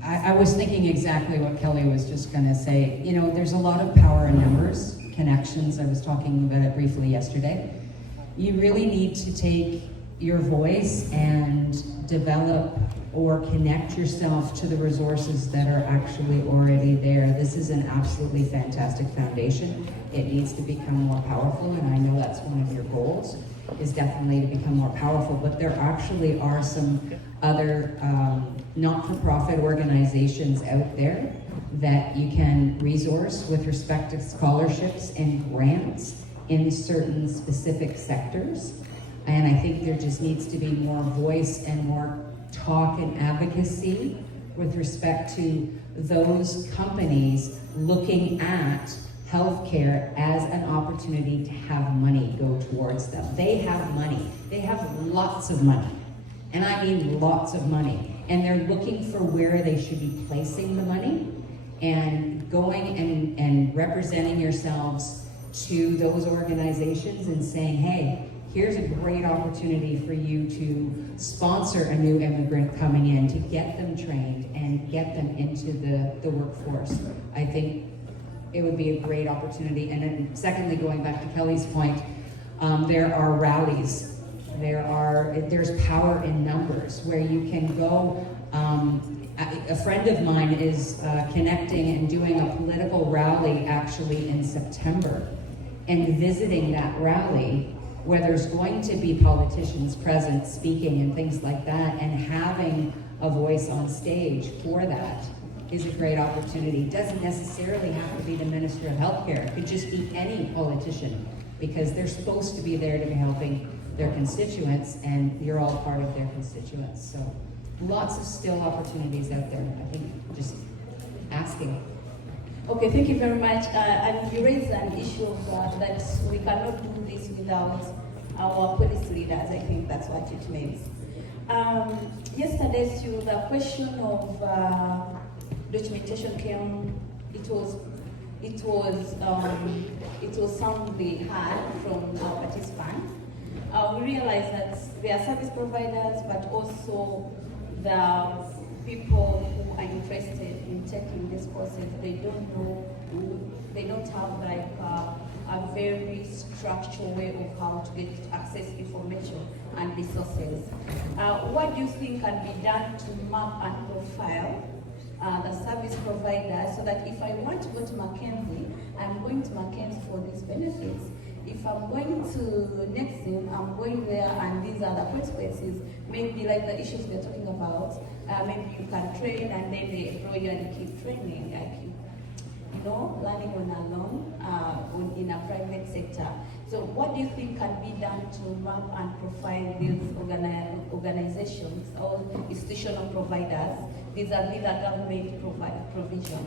I was thinking exactly what Kelly was just going to say. There's a lot of power in numbers, connections. I was talking about it briefly yesterday. You really need to take your voice and develop or connect yourself to the resources that are actually already there. This is an absolutely fantastic foundation. It needs to become more powerful, and I know that's one of your goals, is definitely to become more powerful, but there actually are some other not-for-profit organizations out there that you can resource with respect to scholarships and grants in certain specific sectors. And I think there just needs to be more voice and more talk and advocacy with respect to those companies looking at healthcare as an opportunity to have money go towards them. They have money. They have lots of money. And I mean lots of money. And they're looking for where they should be placing the money and going and representing yourselves to those organizations and saying, hey, here's a great opportunity for you to sponsor a new immigrant coming in, to get them trained and get them into the workforce. I think it would be a great opportunity. And then secondly, going back to Kelly's point, there are rallies. There's power in numbers where you can go. A friend of mine is connecting and doing a political rally actually in September, and visiting that rally where there's going to be politicians present speaking and things like that, and having a voice on stage for that is a great opportunity. It doesn't necessarily have to be the Minister of Healthcare. It could just be any politician, because they're supposed to be there to be helping their constituents, and you're all part of their constituents. So lots of still opportunities out there. I think just asking. Okay, thank you very much. And you raised an issue of that we cannot do this without our policy leaders. I think that's what it means. Yesterday, to the question of documentation came. It was soundly hard from our participants. We realized that there are service providers, but also the people who are interested in taking this courses, they don't know, they don't have like a very structured way of how to get access information and resources. What do you think can be done to map and profile the service provider so that if I want to go to Mackenzie, I'm going to Mackenzie for these benefits. If I'm going to Nexim, I'm going there and these are the consequences. Maybe like the issues we're talking about, maybe you can train and then they employ you and you keep training, like you know, learning on alone in a private sector. So what do you think can be done to map and profile these organizations or institutional providers? These are government provision.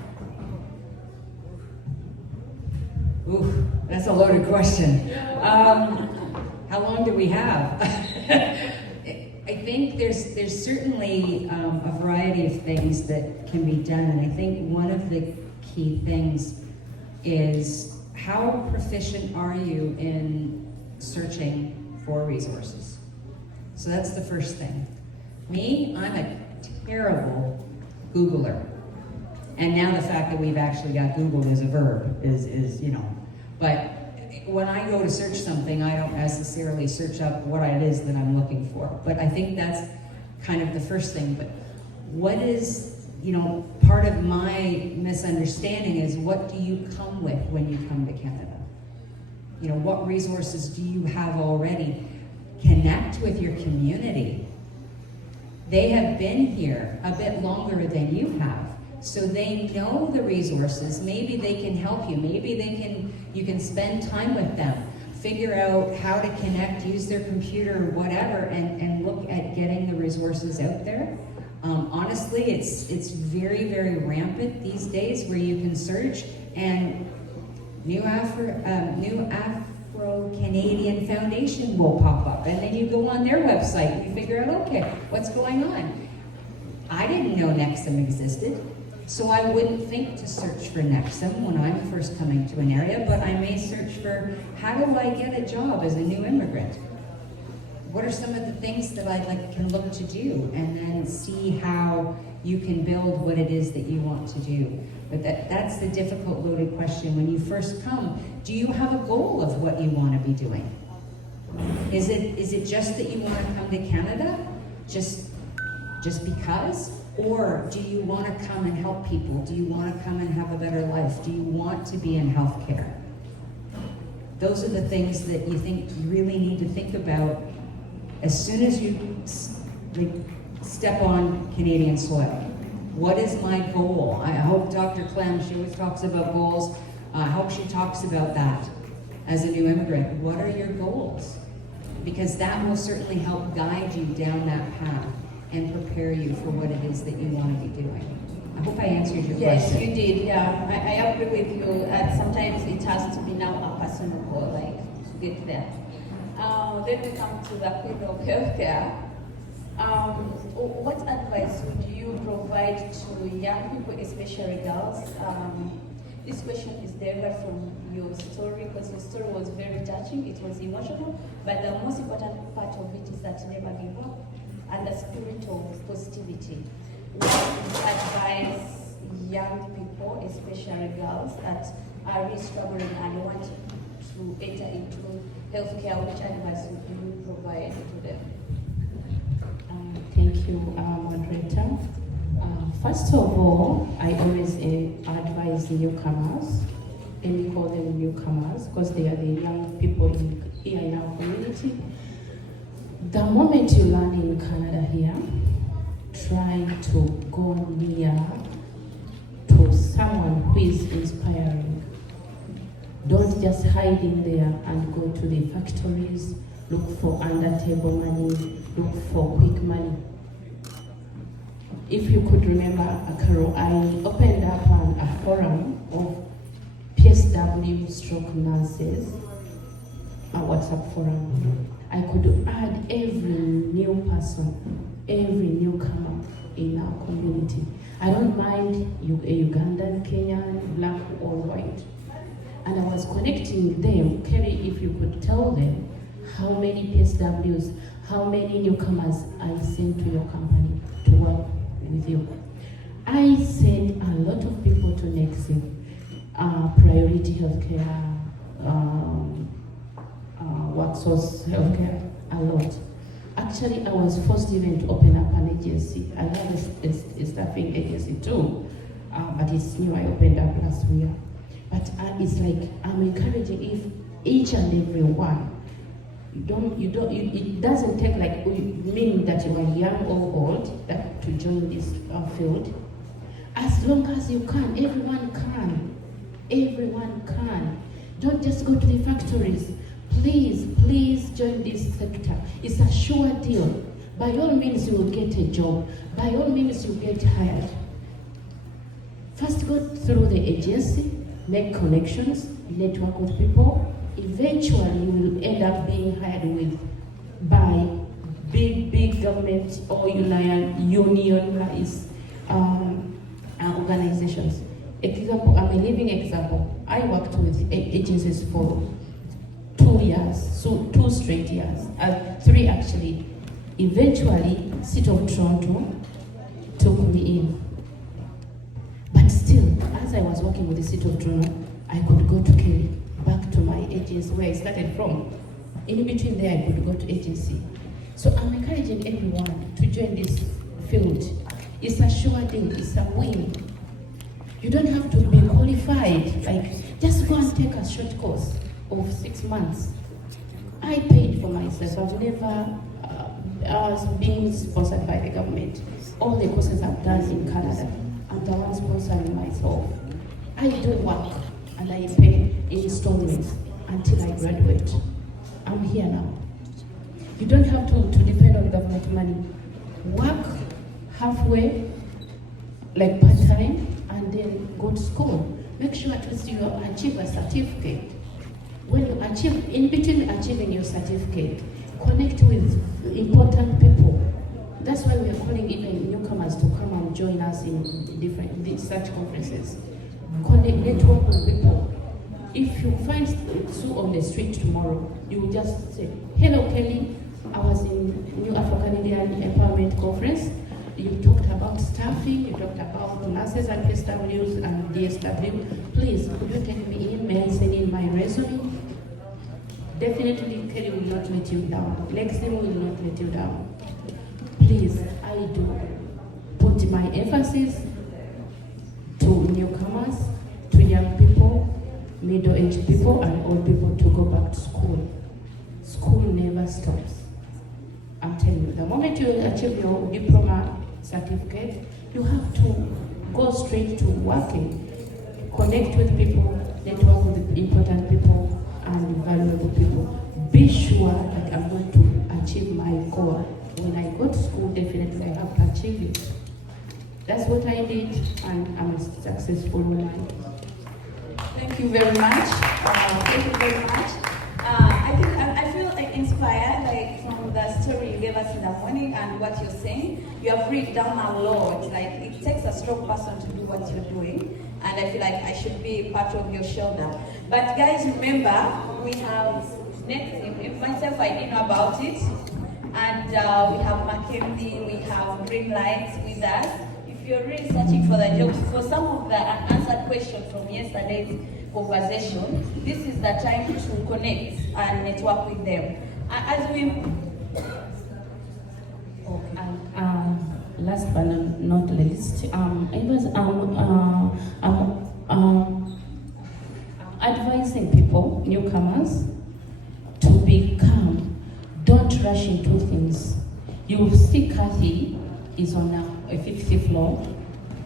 Ooh, that's a loaded question. How long do we have? I think there's certainly a variety of things that can be done, and I think one of the key things is how proficient are you in searching for resources? So that's the first thing. Me, I'm a terrible Googler. And now the fact that we've actually got Google as a verb is you know, but when I go to search something, I don't necessarily search up what it is that I'm looking for. But I think that's kind of the first thing. But what is, you know, part of my misunderstanding is what do you come with when you come to Canada? You know, what resources do you have already? Connect with your community. They have been here a bit longer than you have. So they know the resources. Maybe they can help you. Maybe you can spend time with them, figure out how to connect, use their computer, whatever, and look at getting the resources out there. Honestly, it's very, very rampant these days where you can search and New Afro-Canadian Foundation will pop up, and then you go on their website and you figure out, okay, what's going on? I didn't know Nexim existed. So I wouldn't think to search for Nexim when I'm first coming to an area, but I may search for how do I get a job as a new immigrant? What are some of the things that I can look to do, and then see how you can build what it is that you want to do. But that's the difficult, loaded question. When you first come, do you have a goal of what you want to be doing? Is it just that you want to come to Canada, just because? Or do you want to come and help people? Do you want to come and have a better life? Do you want to be in healthcare? Those are the things that you think you really need to think about as soon as you step on Canadian soil. What is my goal? I hope Dr. Clem, she always talks about goals. I hope she talks about that as a new immigrant. What are your goals? Because that will certainly help guide you down that path and prepare you for what it is that you want to be doing. I hope I answered your question. Yes, you did. Yeah, I agree with you. Sometimes it has to be now a personal goal, like to get there. Then we come to the field of healthcare. What advice would you provide to young people, especially girls? This question is derived from your story, because your story was very touching, it was emotional, but the most important part of it is that never give up, and the spirit of positivity. What would you advise young people, especially girls, that are really struggling and want to enter into healthcare? Which advice would you provide to them? Thank you, moderator. First of all, I always advise newcomers, and we call them newcomers because they are the young people here in our community. The moment you land in Canada here, try to go near to someone who is inspiring. Don't just hide in there and go to the factories, look for under-table money, look for quick money. If you could remember, Carol, I opened up a forum of PSW stroke nurses, a WhatsApp forum. I could add every new person, every newcomer in our community. I don't mind Ugandan, Kenyan, black or white. And I was connecting them. Kerry, if you could tell them how many PSWs, how many newcomers I sent to your company to work with you. I sent a lot of people to Nexim, priority healthcare, workforce healthcare, a lot. Actually, I was forced even to open up an agency. I have a staffing agency too, but it's new. I opened up last year. But it's like I'm encouraging if each and every one. It doesn't take like meaning that you are young or old to join this field. As long as you can, everyone can. Everyone can. Don't just go to the factories. Please join this sector. It's a sure deal. By all means, you will get a job. By all means, you get hired. First, go through the agency, make connections, network with people. Eventually, you will end up being hired by big government or unionized organizations. Example, I'm a living example. I worked with agencies for 2 years, so 2 straight years, 3 actually. Eventually, City of Toronto took me in. But still, as I was working with the City of Toronto, I could go to Kelly, back to my agency where I started from. In between there, I could go to agency. So I'm encouraging everyone to join this field. It's a sure deal, it's a win. You don't have to be qualified. Like, just go and take a short course of 6 months. I paid for myself. I've never been sponsored by the government. All the courses I've done in Canada, I'm the one sponsoring myself. I do work and I pay installments until I graduate. I'm here now. You don't have to depend on government money. Work halfway, like part-time, and then go to school. Make sure at least you achieve a certificate. When you achieve, in between achieving your certificate, connect with important people. That's why we are calling even newcomers to come and join us in different research conferences. Connect, network with people. If you find Sue on the street tomorrow, you will just say, "Hello, Kelly. I was in New Afro-Canadian Empowerment Conference. You talked about staffing, you talked about nurses and PSWs and DSW. Please, could you take me in? May I send in my resume?" Definitely, Kelly will not let you down. Lexim will not let you down. Please, I do put my emphasis to newcomers, to young people, middle-aged people, and old people to go back to school. School never stops. I'm telling you, the moment you achieve your diploma certificate, you have to go straight to working. Connect with people, network with important people, and valuable people. Be sure that I'm going to achieve my goal. When I go to school, definitely I have to achieve it. That's what I did, and I'm a successful woman. Thank you very much. Thank you very much. I feel inspired, like from the story you gave us in the morning and what you're saying. You have read down a lot. Like, it takes a strong person to do what you're doing, and I feel like I should be part of your shoulder. But guys, remember, we have myself, I didn't know about it, and we have Mackenzie, we have Green Lights with us. If you're really searching for the jobs, for some of the unanswered questions from yesterday's conversation, this is the time to connect and network with them. As we last but not least, advising people, newcomers, to be calm. Don't rush into things. You will see Kathy is on a 50th floor,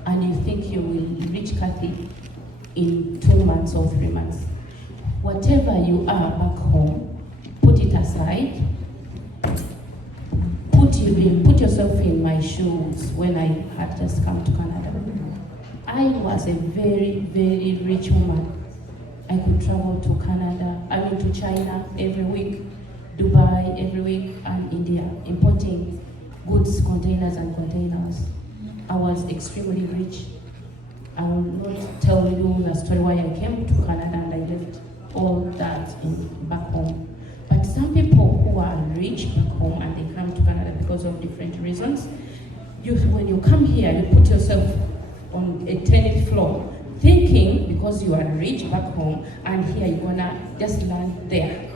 and you think you will reach Kathy in 2 months or 3 months. Whatever you are back home, put it aside. Put yourself in my shoes when I had just come to Canada. I was a very, very rich woman. I could travel to China every week, Dubai every week, and India, importing goods, containers and containers. I was extremely rich. I will not tell you the story why I came to Canada and I left all that back home. But some people who are rich back home and they come to Canada because of different reasons, when you come here, you put yourself on a 10th floor, thinking because you are rich back home, and here you're gonna just land there.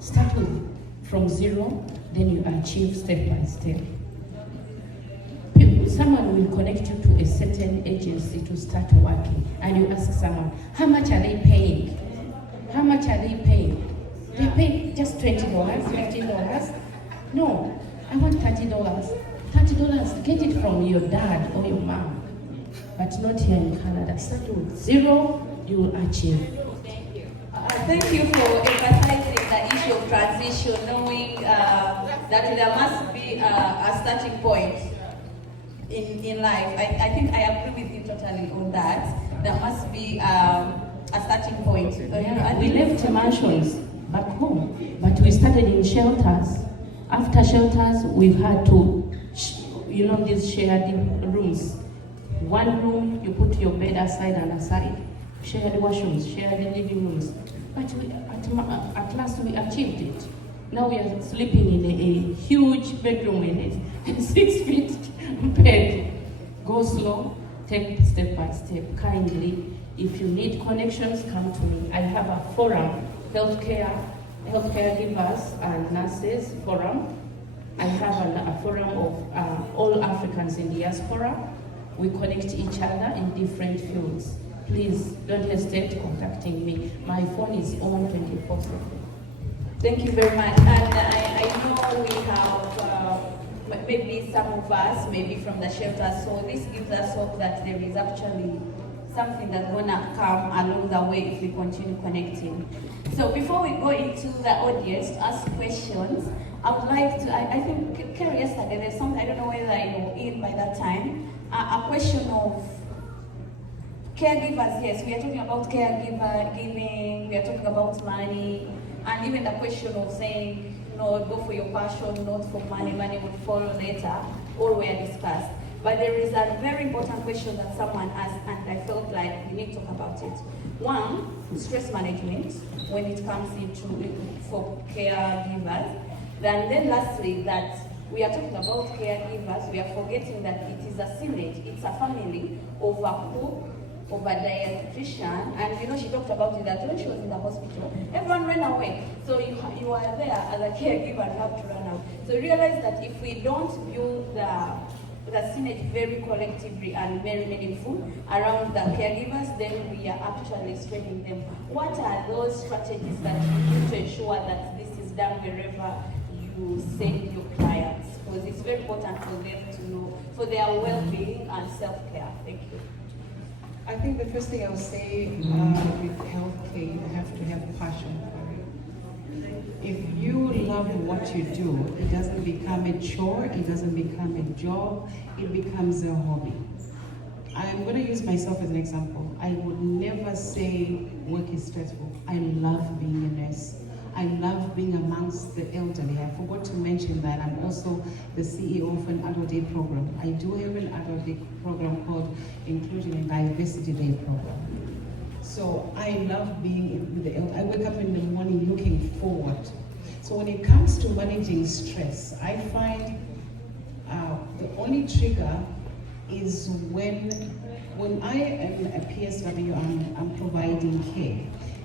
Start from zero, then you achieve step by step. Someone will connect you to a certain agency to start working, and you ask someone, how much are they paying? How much are they paying? They pay just $20, $15. No, I want $30. $30, get it from your dad or your mom, but not here in Canada. Start with zero, you will achieve. Thank you for emphasizing the issue of transition, knowing that there must be a starting point in life. I think I agree with you totally on that. There must be a starting point. We left mansions back home, but we started in shelters. After shelters, we've had to, these shared rooms. One room, you put your bed aside and aside. Shared washrooms, shared living rooms. But at last we achieved it. Now we are sleeping in a huge bedroom in a 6 feet bed. Go slow, take step by step, kindly. If you need connections, come to me. I have a forum, healthcare givers and nurses forum. I have a forum of all Africans in diaspora. We connect each other in different fields. Please don't hesitate contacting me. My phone is on 24/7. Thank you very much. And I know we have maybe some of us, maybe from the shelter, so this gives us hope that there is actually something that's gonna come along the way if we continue connecting. So before we go into the audience to ask questions, I would like to, I think, Kerry, yesterday, there's something, I don't know whether you were in by that time, a question of caregivers. Yes, we are talking about giving, we are talking about money, and even the question of saying, go for your passion, not for money, money would follow later, all were discussed. But there is a very important question that someone asked, and I felt like we need to talk about it. One, stress management, when it comes for caregivers. Then lastly, that we are talking about caregivers, we are forgetting that it is a village, it's a family of a cook, of a dietitian, and she talked about it that when she was in the hospital, everyone ran away. So you are there as a caregiver and have to run out. So realize that if we don't build the synergy very collectively and very meaningful around the caregivers, then we are actually straining them. What are those strategies that you do to ensure that this is done wherever you send your clients? Because it's very important for them to know, for their well-being and self-care. Thank you. I think the first thing I would say with healthcare, you have to have passion for it. If you love what you do, it doesn't become a chore, it doesn't become a job, it becomes a hobby. I'm going to use myself as an example. I would never say work is stressful. I love being a nurse. I love being amongst the elderly. I forgot to mention that I'm also the CEO of an adult day program. I do have an adult day program called Inclusion and Diversity Day program. So I love being with the elderly. I wake up in the morning looking forward. So when it comes to managing stress, I find the only trigger is when I am a PSW, I'm providing care.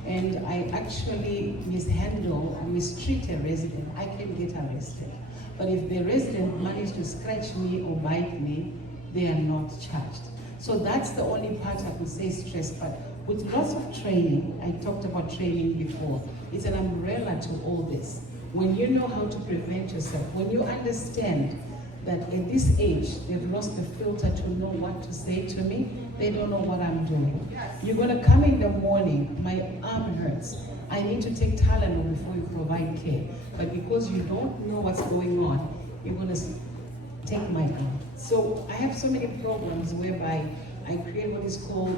And I actually mistreat a resident, I can get arrested. But if the resident managed to scratch me or bite me, they are not charged. So that's the only part I could say stress. But with lots of training, I talked about training before, it's an umbrella to all this. When you know how to prevent yourself, when you understand that at this age, they've lost the filter to know what to say to me, they don't know what I'm doing. You're gonna come in the morning, my arm hurts. I need to take Tylenol before you provide care. But because you don't know what's going on, you're gonna take my arm. So I have so many programs whereby I create what is called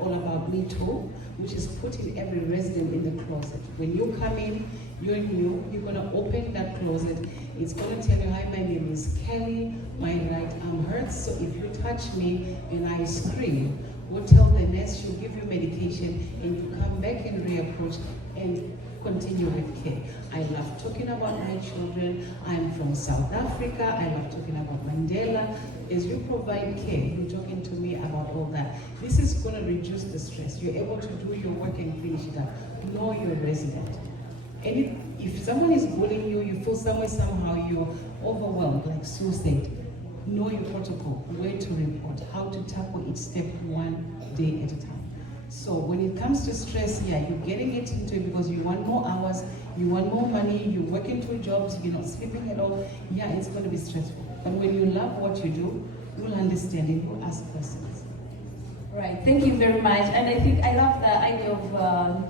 All About Me Too, which is putting every resident in the closet. When you come in, you're new, you're gonna open that closet. It's gonna tell you, hi, my name is Kelly, my right arm hurts, so if you touch me and I scream, Go tell the nurse, she'll give you medication, and you come back and reapproach and continue with care. I love talking about my children. I'm from South Africa. I love talking about Mandela. As you provide care, you're talking to me about all that. This is going to reduce the stress. You're able to do your work and finish it up. Know your resident. And if someone is bullying you, you feel somehow you're overwhelmed, like Sue said, know your protocol, where to report, how to tackle each step one day at a time. So when it comes to stress, yeah, you're getting it into it because you want more hours, you want more money, you're working 2 jobs, you're not sleeping at all. Yeah, it's going to be stressful. But when you love what you do, you'll understand it, you'll ask questions. Right, thank you very much. And I think I love the idea of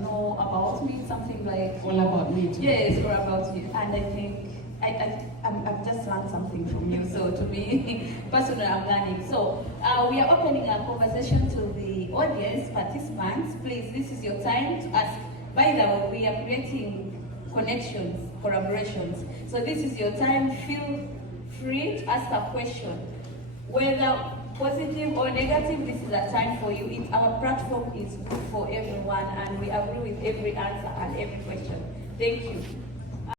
know about me, something like... All about me too. Yes, or about you. And I think I've just learned something from you. So to me, personally, I'm learning. So we are opening a conversation to the audience, participants. Please, this is your time to ask. By the way, we are creating connections, collaborations. So this is your time. Feel free to ask a question. Whether positive or negative, this is a time for you. Our platform is good for everyone, and we agree with every answer and every question. Thank you.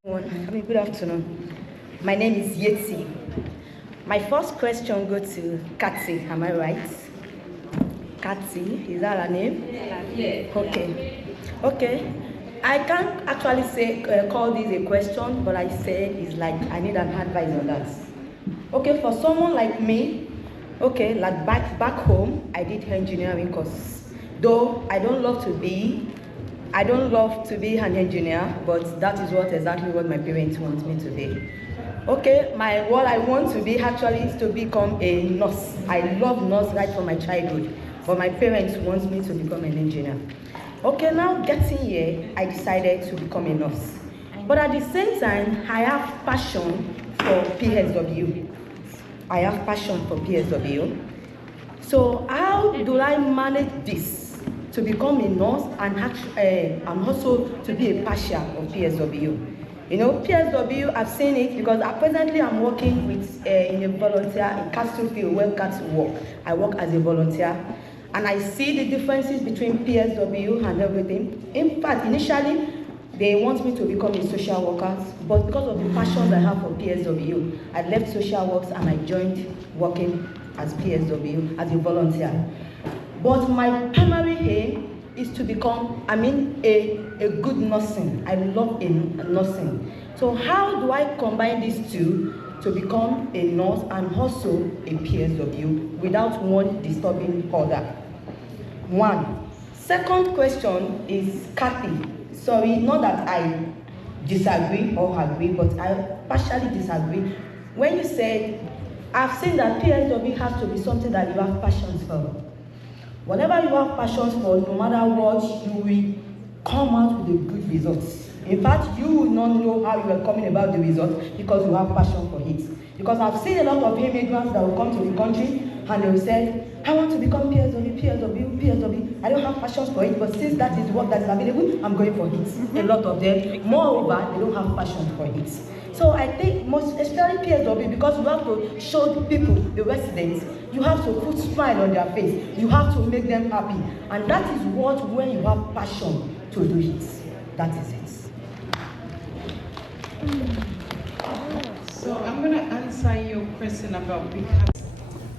Good afternoon. My name is Yeti. My first question goes to Kathy, am I right? Kathy, is that her name? Yes. Okay. I can't actually say call this a question, but I said it's like I need an advice on that. Okay, for someone like me, okay, like back home, I did engineering course. Though I don't love to be an engineer, but that is exactly what my parents want me to be. Okay, what I want to be actually is to become a nurse. I love nurse right from my childhood, but my parents want me to become an engineer. Okay, now getting here, I decided to become a nurse. But at the same time, I have passion for PSW. So how do I manage this to become a nurse and also to be a partial of PSW? You know, PSW, I've seen it because presently I'm working with in a volunteer in Castlefield where cats work. I work as a volunteer, and I see the differences between PSW and everything. In fact, initially, they want me to become a social worker, but because of the passion I have for PSW, I left social works and I joined working as PSW, as a volunteer. But my primary aim is to become, a good nursing. I love nursing. So how do I combine these two to become a nurse and also a PSW without one disturbing other? One. Second question is Kathy. Sorry, not that I disagree or agree, but I partially disagree. When you said, I've seen that PSW has to be something that you have passions for. Whatever you have passions for, no matter what, you will come out with a good result. In fact, you will not know how you are coming about the result because you have passion for it. Because I've seen a lot of immigrants that will come to the country and they will say, I want to become PSW. I don't have passions for it, but since that is the work that is available, I'm going for it. A lot of them, moreover, they don't have passion for it. So I think most, especially PSW, because you have to show people, the residents, you have to put smile on their face. You have to make them happy. And that is what, when you have passion to do it. That is it. So I'm going to answer your question about because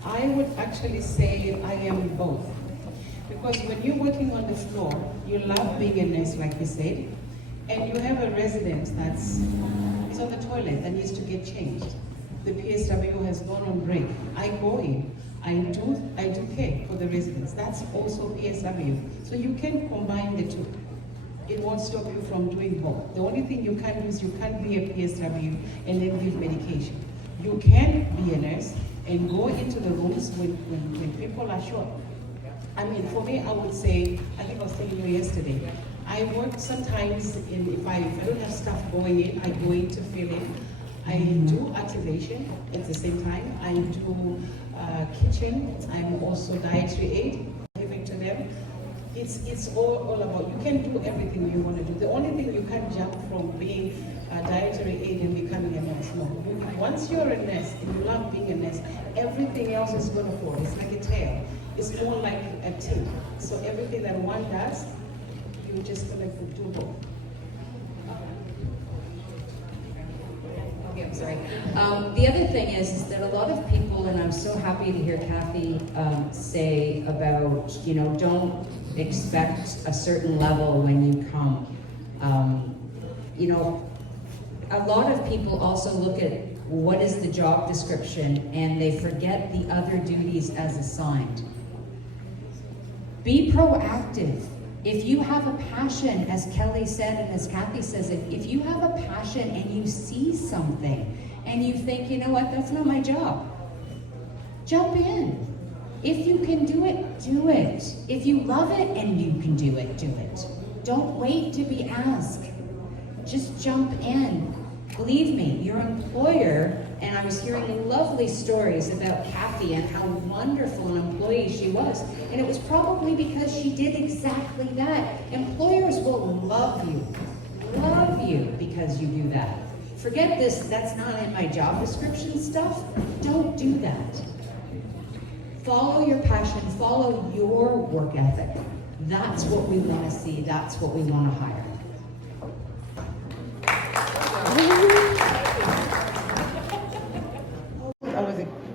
I would actually say I am both. Because when you're working on the floor, you love being a nurse, like you said, and you have a resident that's on the toilet that needs to get changed. The PSW has gone on break. I go in. I do care for the residents. That's also PSW. So you can combine the two. It won't stop you from doing both. The only thing you can't do is you can't be a PSW and then give medication. You can be a nurse and go into the rooms when people are short. For me, I would say, I think I was telling you yesterday, I work sometimes if I don't have stuff going in, I go in to fill in. I do activation at the same time. I do kitchen. I'm also dietary aid, giving to them. It's all about, you can do everything you want to do. The only thing you can't jump from being dietary aid in becoming a nurse. No. Once you're a nurse and you love being a nurse, everything else is going to flow. It's like a tail. It's more like a tip. So everything that one does, you're just going to do both. Okay, I'm sorry. The other thing is that a lot of people, and I'm so happy to hear Kathy say about, you know, don't expect a certain level when you come. You know, a lot of people also look at what is the job description and they forget the other duties as assigned. Be proactive. If you have a passion, as Kelly said and as Kathy says, if you have a passion and you see something and you think, you know what, that's not my job, jump in. If you can do it, do it. If you love it and you can do it, do it. Don't wait to be asked. Just jump in. Believe me, your employer, and I was hearing lovely stories about Kathy and how wonderful an employee she was, and it was probably because she did exactly that. Employers will love you because you do that. Forget this, that's not in my job description stuff. Don't do that. Follow your passion, follow your work ethic. That's what we want to see, that's what we want to hire.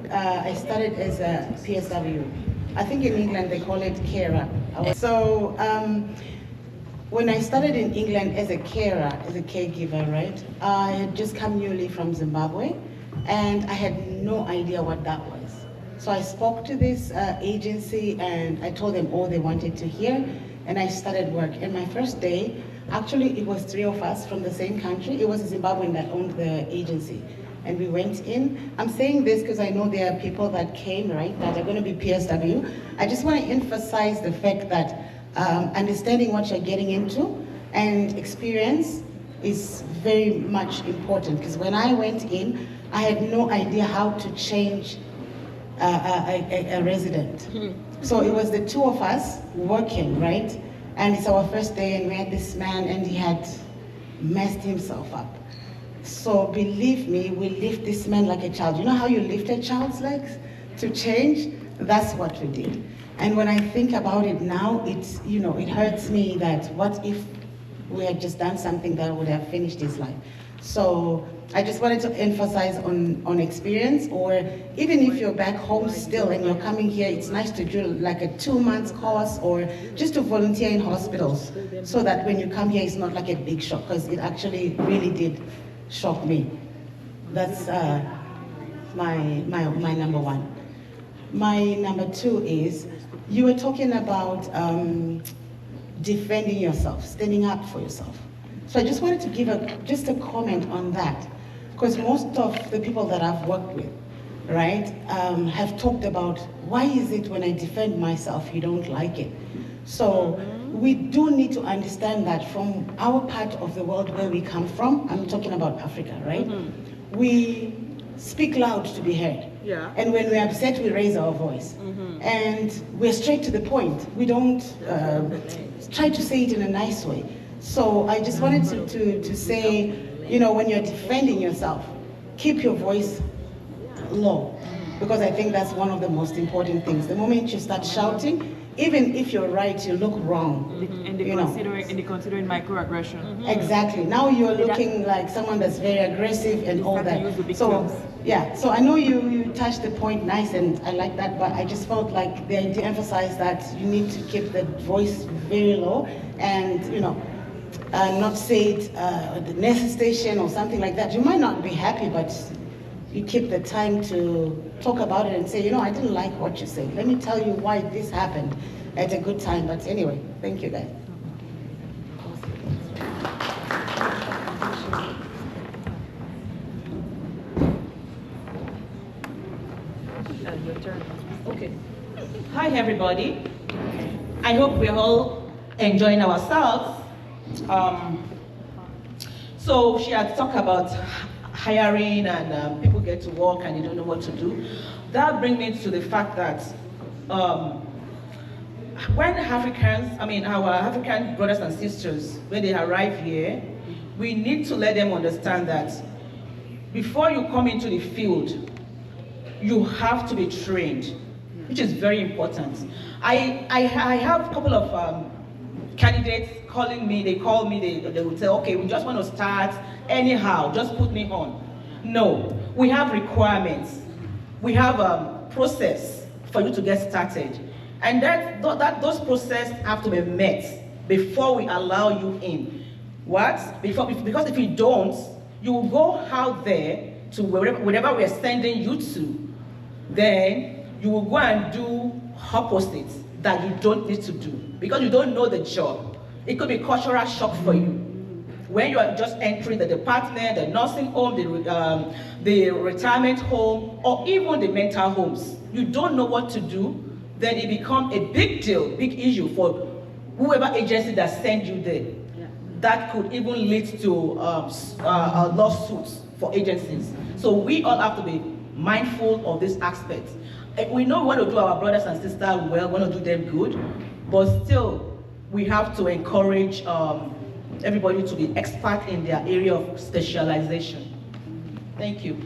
I started as a PSW. I think in England they call it carer. So when I started in England as a carer, as a caregiver, right? I had just come newly from Zimbabwe and I had no idea what that was. So I spoke to this agency and I told them all they wanted to hear and I started work. And my first day, actually it was 3 of us from the same country. It was a Zimbabwean that owned the agency. And we went in. I'm saying this because I know there are people that came, right, that are going to be PSW. I just want to emphasize the fact that understanding what you're getting into and experience is very much important. Because when I went in, I had no idea how to change a resident. So it was the 2 of us working, right? And it's our first day and we had this man and he had messed himself up. So believe me, we lift this man like a child. You know how you lift a child's legs to change? That's what we did. And when I think about it now, it's, you know, it hurts me that what if we had just done something that would have finished his life. So I just wanted to emphasize on experience, or even if you're back home still and you're coming here, it's nice to do like a 2-month course or just to volunteer in hospitals so that when you come here, it's not like a big shock, because it actually really did shock me. That's my number 1. My number 2 is, you were talking about defending yourself, standing up for yourself. So I just wanted to give just a comment on that, because most of the people that I've worked with, right, have talked about, why is it when I defend myself, you don't like it? So we do need to understand that from our part of the world where we come from, I'm talking about Africa, right? We speak loud to be heard. Yeah. And when we're upset, we raise our voice. And we're straight to the point. We don't try to say it in a nice way. So I just wanted to say, you know, when you're defending yourself, keep your voice low, because I think that's one of the most important things. The moment you start shouting, even if you're right, you look wrong. And they're considering microaggression. Exactly. Now you're looking like someone that's very aggressive and all that. So yeah. So I know you touched the point nice, and I like that. But I just felt like they did emphasize that you need to keep the voice very low, and you know, not say it at the nurse station or something like that. You might not be happy, but you keep the time to talk about it and say, you know, I didn't like what you said. Let me tell you why this happened at a good time. But anyway, thank you guys. Your turn. Okay. Hi, everybody. I hope we're all enjoying ourselves. So she had talked about hiring and people get to work and they don't know what to do. That brings me to the fact that when Africans, our African brothers and sisters, when they arrive here, we need to let them understand that before you come into the field, you have to be trained, which is very important. I have a couple of candidates calling me, they call me, they would say, okay, we just want to start anyhow, just put me on. No, we have requirements. We have a process for you to get started. And those processes have to be met before we allow you in. What? Because if you don't, you will go out there to wherever we are sending you to, then you will go and do opposite that you don't need to do because you don't know the job. It could be cultural shock for you. When you are just entering the department, the nursing home, the retirement home, or even the mental homes, you don't know what to do, then it becomes a big deal, big issue for whoever agency that sent you there. Yeah. That could even lead to lawsuits for agencies. So we all have to be mindful of this aspect. We know we want to do our brothers and sisters well, we want to do them good, but still we have to encourage everybody to be expert in their area of specialization. Thank you.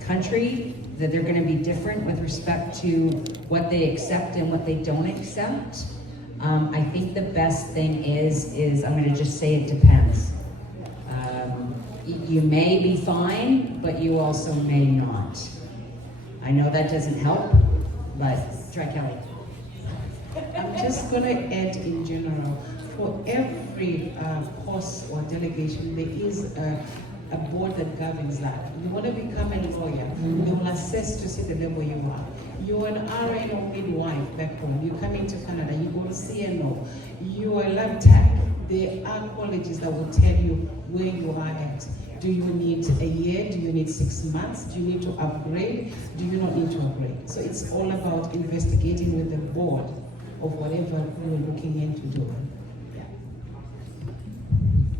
Country, that they're going to be different with respect to what they accept and what they don't accept. I think the best thing is I'm going to just say it depends. You may be fine, but you also may not. I know that doesn't help, but try Kelly. I'm just going to add in general, for every course or delegation, there is a board that governs that. You want to become a lawyer, they will assess to see the level you are. You're an RN or midwife back home, you come into Canada, you go to CNO, you are a lab tech. There are colleges that will tell you where you are at. Do you need a year? Do you need 6 months? Do you need to upgrade? Do you not need to upgrade? So it's all about investigating with the board of whatever you're looking into doing. Yeah.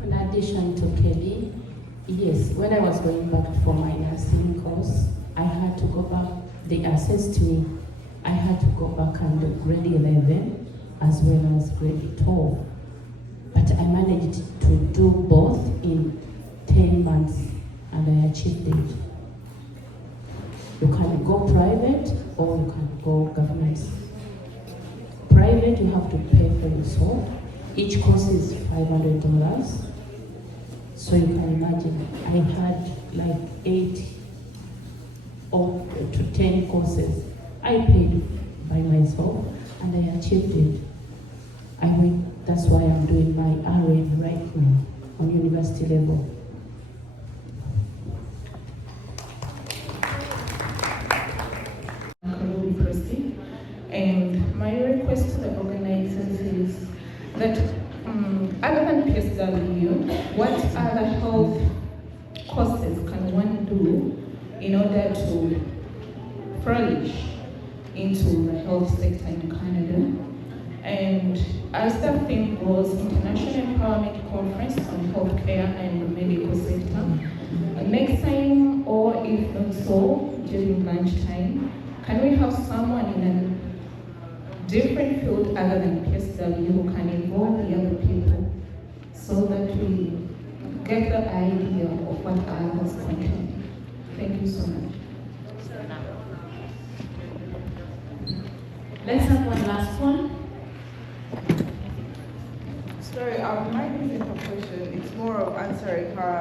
In addition to Kelly, yes, when I was going back for my nursing course, I had to go back. They assessed me. I had to go back and do grade 11 as well as grade 12. But I managed to do both in 10 months and I achieved it. You can go private or you can go government. Private, you have to pay for yourself. Each course is $500. So you can imagine, I had like 8 or to 10 courses. I paid by myself and I achieved it. That's why I'm doing my RN right now on university level. And my request to the organizers is that other than PSW, what other health courses can one do in order to flourish into the health sector in Canada? And as the theme goes, International Empowerment Conference on Healthcare and the Medical Sector, next time, or if not so, during lunchtime, can we have someone in a different field other than PSW who can involve the other people so that we get the idea of what others contain? Thank you so much. Let's have one last one. Sorry, mine isn't a question. It's more of answering her.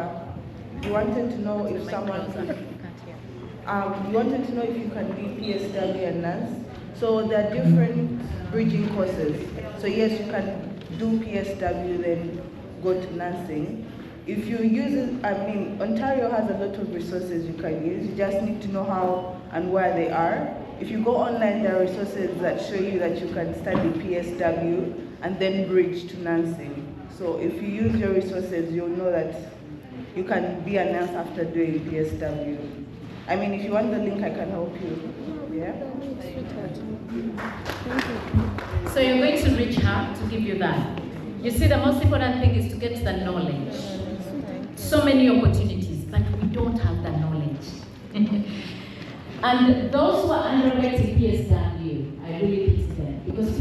You wanted to know if someone could, you wanted to know if you can be PSW and nurse. So there are different bridging courses. So yes, you can do PSW, then go to nursing. If you use it, Ontario has a lot of resources you can use. You just need to know how and where they are. If you go online, there are resources that show you that you can study PSW and then bridge to nursing. So if you use your resources, you'll know that you can be a nurse after doing PSW. If you want the link, I can help you. Yeah? So you're going to reach out to give you that. You see, the most important thing is to get the knowledge. So many opportunities, but we don't have the knowledge. And those who are underweight in PSW, I really pity them, because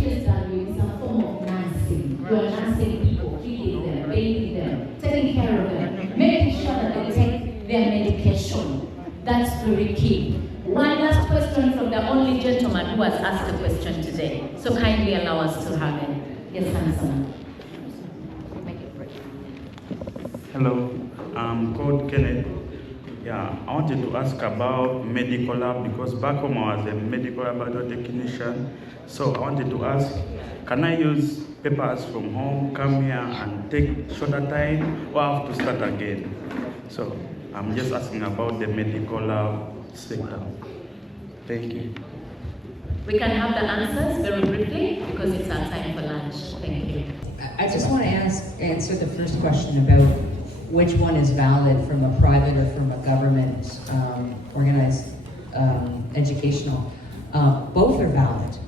their medication. That's very key. One last question from the only gentleman who has asked the question today. So kindly allow us to have it. Yes, Hanson. Hello, I'm called Kenneth. Yeah, I wanted to ask about medical lab because back home I was a medical laboratory technician. So I wanted to ask, can I use papers from home, come here and take shorter time, or I have to start again? So I'm just asking about the medical lab sector. Thank you. We can have the answers very briefly because it's our time for lunch. Thank you. I just want to answer the first question about which one is valid from a private or from a government organized educational. Both are valid.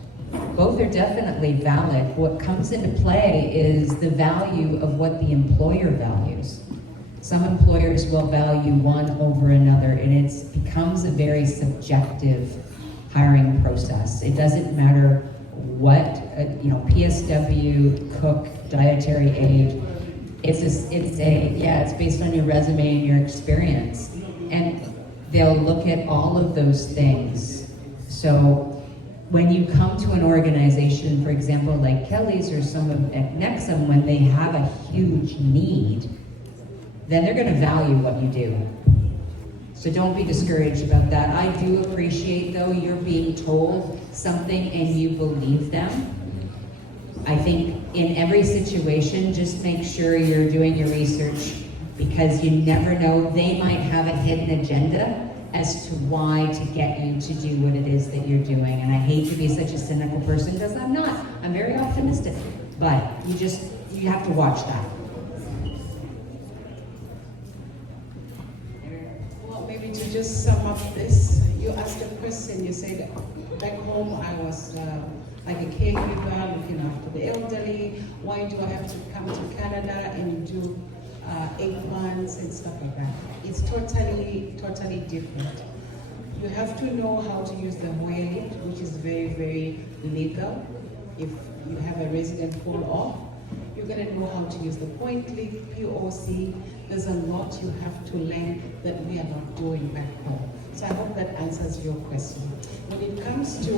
Both are definitely valid. What comes into play is the value of what the employer values. Some employers will value one over another, and it becomes a very subjective hiring process. It doesn't matter what, PSW, cook, dietary aid. It's based on your resume and your experience, and they'll look at all of those things. So when you come to an organization, for example, like Kelly's or some of at Nexum, when they have a huge need, then they're going to value what you do. So don't be discouraged about that. I do appreciate, though, you're being told something and you believe them. I think in every situation, just make sure you're doing your research because you never know. They might have a hidden agenda as to why to get you to do what it is that you're doing. And I hate to be such a cynical person because I'm not. I'm very optimistic. But you have to watch that. Maybe to just sum up this, you asked a question, you said, back home I was like a caregiver looking after the elderly. Why do I have to come to Canada and do 8 months and stuff like that? It's totally different. You have to know how to use the Hoya lift, which is very, very legal. If you have a resident pull off, you're going to know how to use the point lift, POC. There's a lot you have to learn that we are not doing back home. So I hope that answers your question. When it comes to,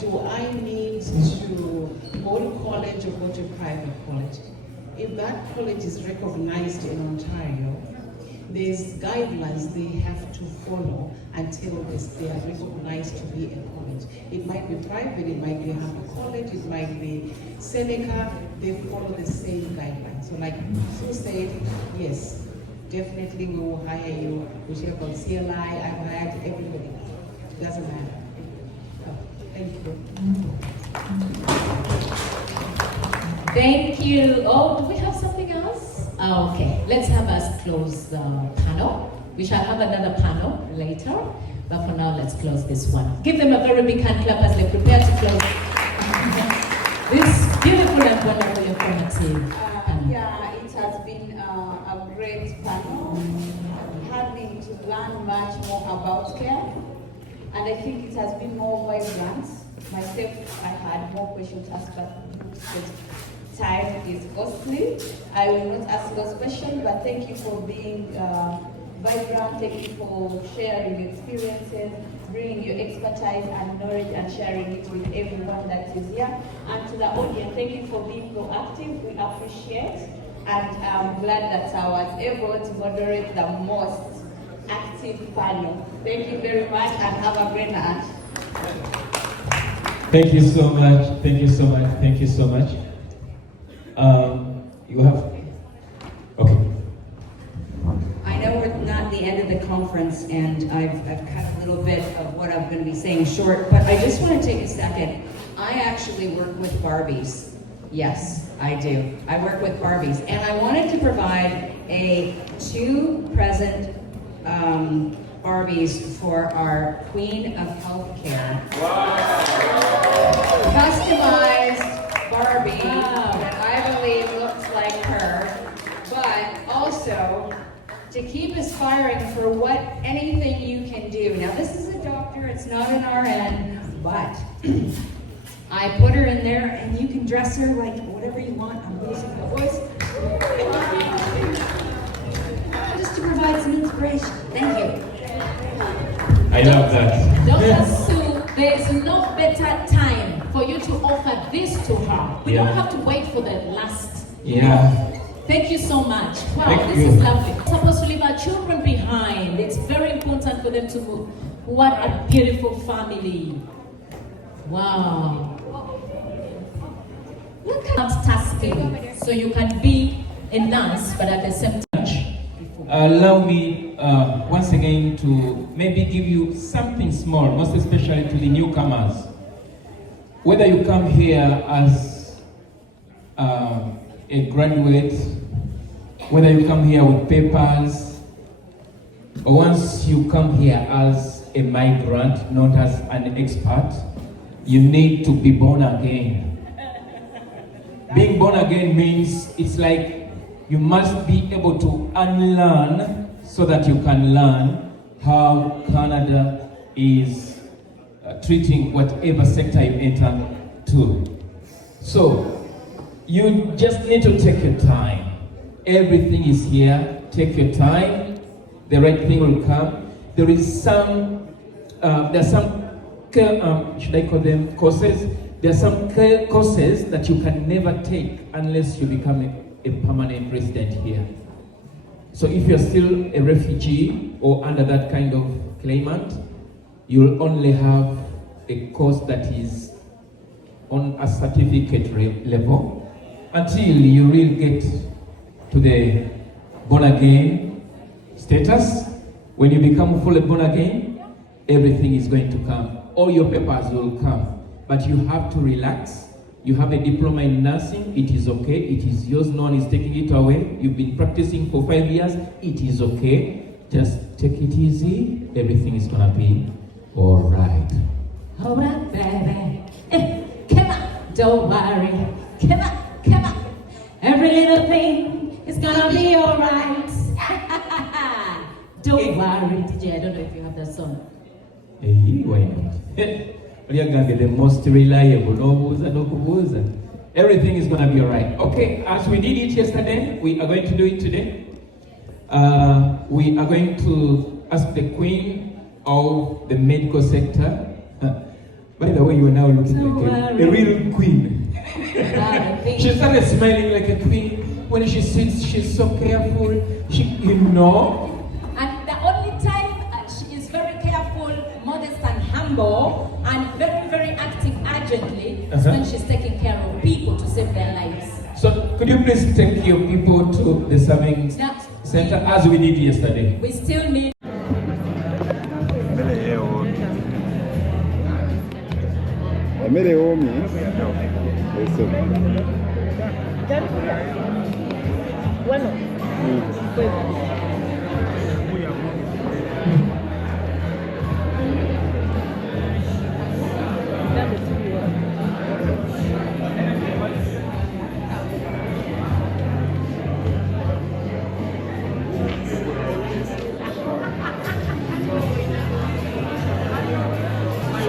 do I need to go to college or go to private college? If that college is recognized in Ontario, there's guidelines they have to follow until they are recognized to be a college. It might be private, it might be Harvard College, it might be Seneca, they follow the same guidelines. So like Sue said, yes, definitely we will hire you, we should have called CLI, I've hired everybody. It doesn't matter. Thank you. Thank you. Oh, do we have something else? Okay, let's have us close the panel. We shall have another panel later, but for now, let's close this one. Give them a very big hand clap as they prepare to close this beautiful and wonderful informative panel. Yeah, it has been a great panel. Having to learn much more about care, and I think it has been more vibrant. Myself, I had more questions to ask, but time is costly. I will not ask those questions, but thank you for being vibrant. Thank you for sharing your experiences, bringing your expertise and knowledge and sharing it with everyone that is here. And to the audience, thank you for being proactive. We appreciate. And I'm glad that I was able to moderate the most active panel. Thank you very much and have a great night. Thank you so much. Thank you so much. Thank you so much. You have, okay. I know we're not the end of the conference, and I've cut a little bit of what I'm going to be saying short, but I just want to take a second. I actually work with Barbies. Yes, I do. I work with Barbies, and I wanted to provide 2 present Barbies for our Queen of Healthcare. Wow. Customized Barbie that I believe looks like her, but also to keep aspiring for what anything you can do. Now this is a doctor, it's not an RN, but I put her in there and you can dress her like whatever you want. I'm losing my voice. just to provide some inspiration. Thank you. I love that. Dr. Sue, there's no better time for you to offer this to her. We don't have to wait for the last. Yeah. Thank you so much. Wow, Thank this you. is lovely. We're supposed to leave our children behind. It's very important for them to move. What a beautiful family. Wow. Look at tasking. So you can be a nurse, but at the same time. Allow me once again to maybe give you something small, most especially to the newcomers. Whether you come here as a graduate, whether you come here with papers, or once you come here as a migrant, not as an expert, you need to be born again. Being born again means it's like you must be able to unlearn so that you can learn how Canada is treating whatever sector you enter to. So you just need to take your time. Everything is here. Take your time. The right thing will come. There is some, there's some, should I call them courses? There are some courses that you can never take unless you become a permanent resident here. So if you're still a refugee or under that kind of claimant, you'll only have a course that is on a certificate level until you really get to the born again status. When you become fully born again, everything is going to come. All your papers will come. But you have to relax. You have a diploma in nursing, it is okay. It is yours, no one is taking it away. You've been practicing for 5 years, it is okay. Just take it easy, everything is gonna be all right. All right, baby. Come on, don't worry. Come on. Every little thing is gonna be all right. Don't worry. DJ, I don't know if you have that song. Hey, why not? The most reliable, no. Everything is gonna be all right. Okay, as we did it yesterday, we are going to do it today. We are going to ask the queen of the medical sector. By the way, you are now looking like a real queen. She started smiling like a queen. When she sits, she's so careful. And the only time she is very careful, modest and humble, and very, very active urgently is when she's taking care of people to save their lives. So could you please take your people to the serving center as we did yesterday? We still need Bueno, pues.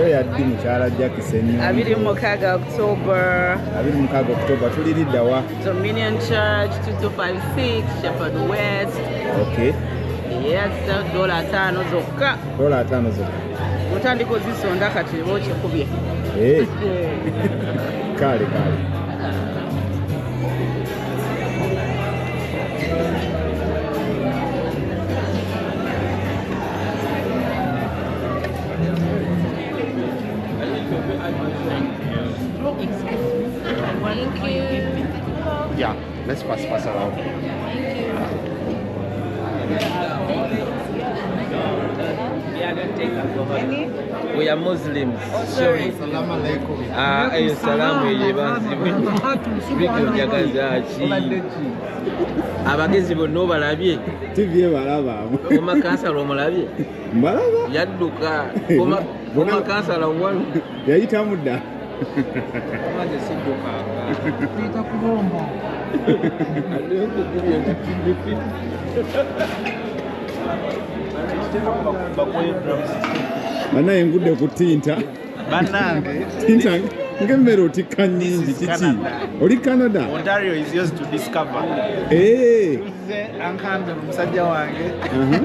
Yaddi mukyala Jackson 26 October. 26 October tuliridda wa Dominion Church 2256 Shepherd West. Okay. Yes, $5 zokka. $5 zokka. Mutandika ozisonda kati okikubye. Kale. Thank you. Yeah, let's pass around. We are Muslims. Sorry. Salamu abagezi bonna obalabye TV balaba oma kansala omulabye mbalaba yadduka oma kansala walu yayita mudda amaze siddukanga Pita kubomba. banaye ngudde ku tinta bannange tinta ngemmere otikka nnyingi kiki oli Canada. Ontario is used to discover. Ankambe musajja wange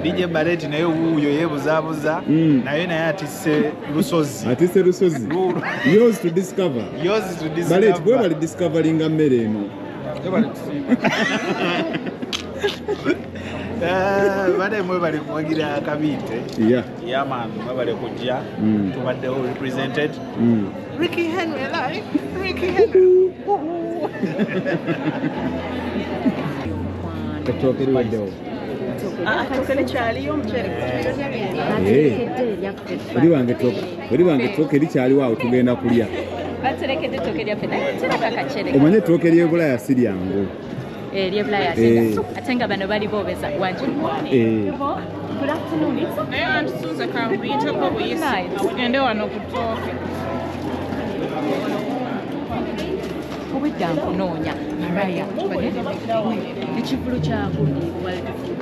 DJ Barrett naye wuuyo yeebuzaabuza naye atisse lusozi. Yours to discover. Barrett bwe bali discoveringa mmere eno. Bade mwe bali kuwagira Kabite. Yeah man, mwe bali kujja. Tubadde represented. Ricky Henry alive. Ricky Henry. Katokeri waddewo. Katokeri kyaliyo omukyere. Oli wange ettooke likyaliwo awo tugenda kulya. Baterekedde ettooke lyaffe naye kiraba kacere. Omanye ettooke ly'e Bulaya si lyangu. Ly'e Bulaya si ate nga bano bali boobeza wangi. Good afternoon. It's okay. I'm Susan Kambita Bobuyisi. Ugende wano ku ttooke. Obwedda nkunoonya Mariah ekivulu kya World Food.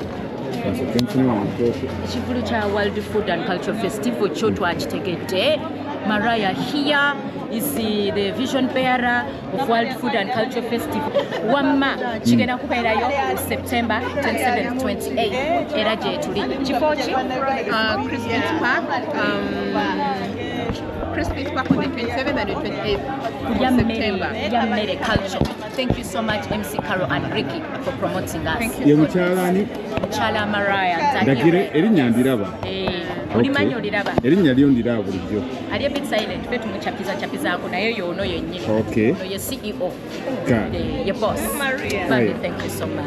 Ekivulu kya World Food and Cultural Festival kyo twakitegedde. Mariah here is the vision bearer of World Food and Cultural Festival. Wamma kigenda kubeerayo September 27 28 era gye tuli. Kifo ki? Crispins Park. Crispins Park on the 27th and the 28th of September. Yammere culture. Thank you so much MC Carol and Ricky for promoting us. Ye mukyalani? Mukyala Mariah. Ndagire erinnya ndiraba. Olimanyi oliraba? Erinnya lyo ndiraba bulijjo. Ali a bit silent, fe tumuchapizaako naye yono yennyini. Okay. Ono ye CEO. Your boss. Baby, thank you so much.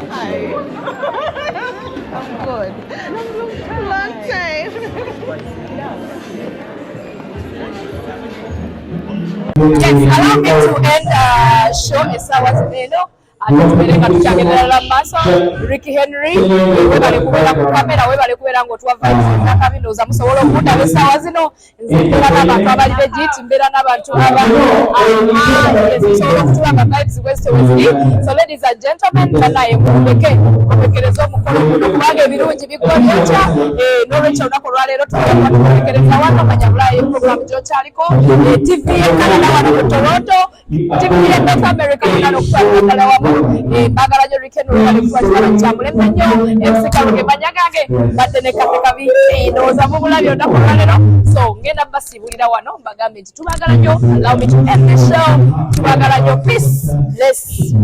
Good. Long time. Yes, allow me to end show esawa zino. Tubereka tuchagenera maaso Ricky Henry we bali kubera ku kamera we bali kubera ngo tuwa vibes na kabinoza musobola okunda besawa zino nzembera n'abantu abali begiti mbera n'abantu so ladies and gentlemen tanaye muleke kubekereza omukolo guno kubanga ebirungi bikolyecha n'olwekyo olunaku olwaleero tubekereza wano manyabulaye program gyokyaliko TV y'Ekanada wano mu Toronto TV ya North America wano okutwala wamu bagala nyo Ricky Henry bali kukwatira kyamule nnyo MC Kaluge banyagange badde ne kafe kabi ndowooza mubulabye olunaku olwaleero so ngenda basibulira wano mbagambe nti tubagala nnyo allow me to end the show tubagala nnyo peace bless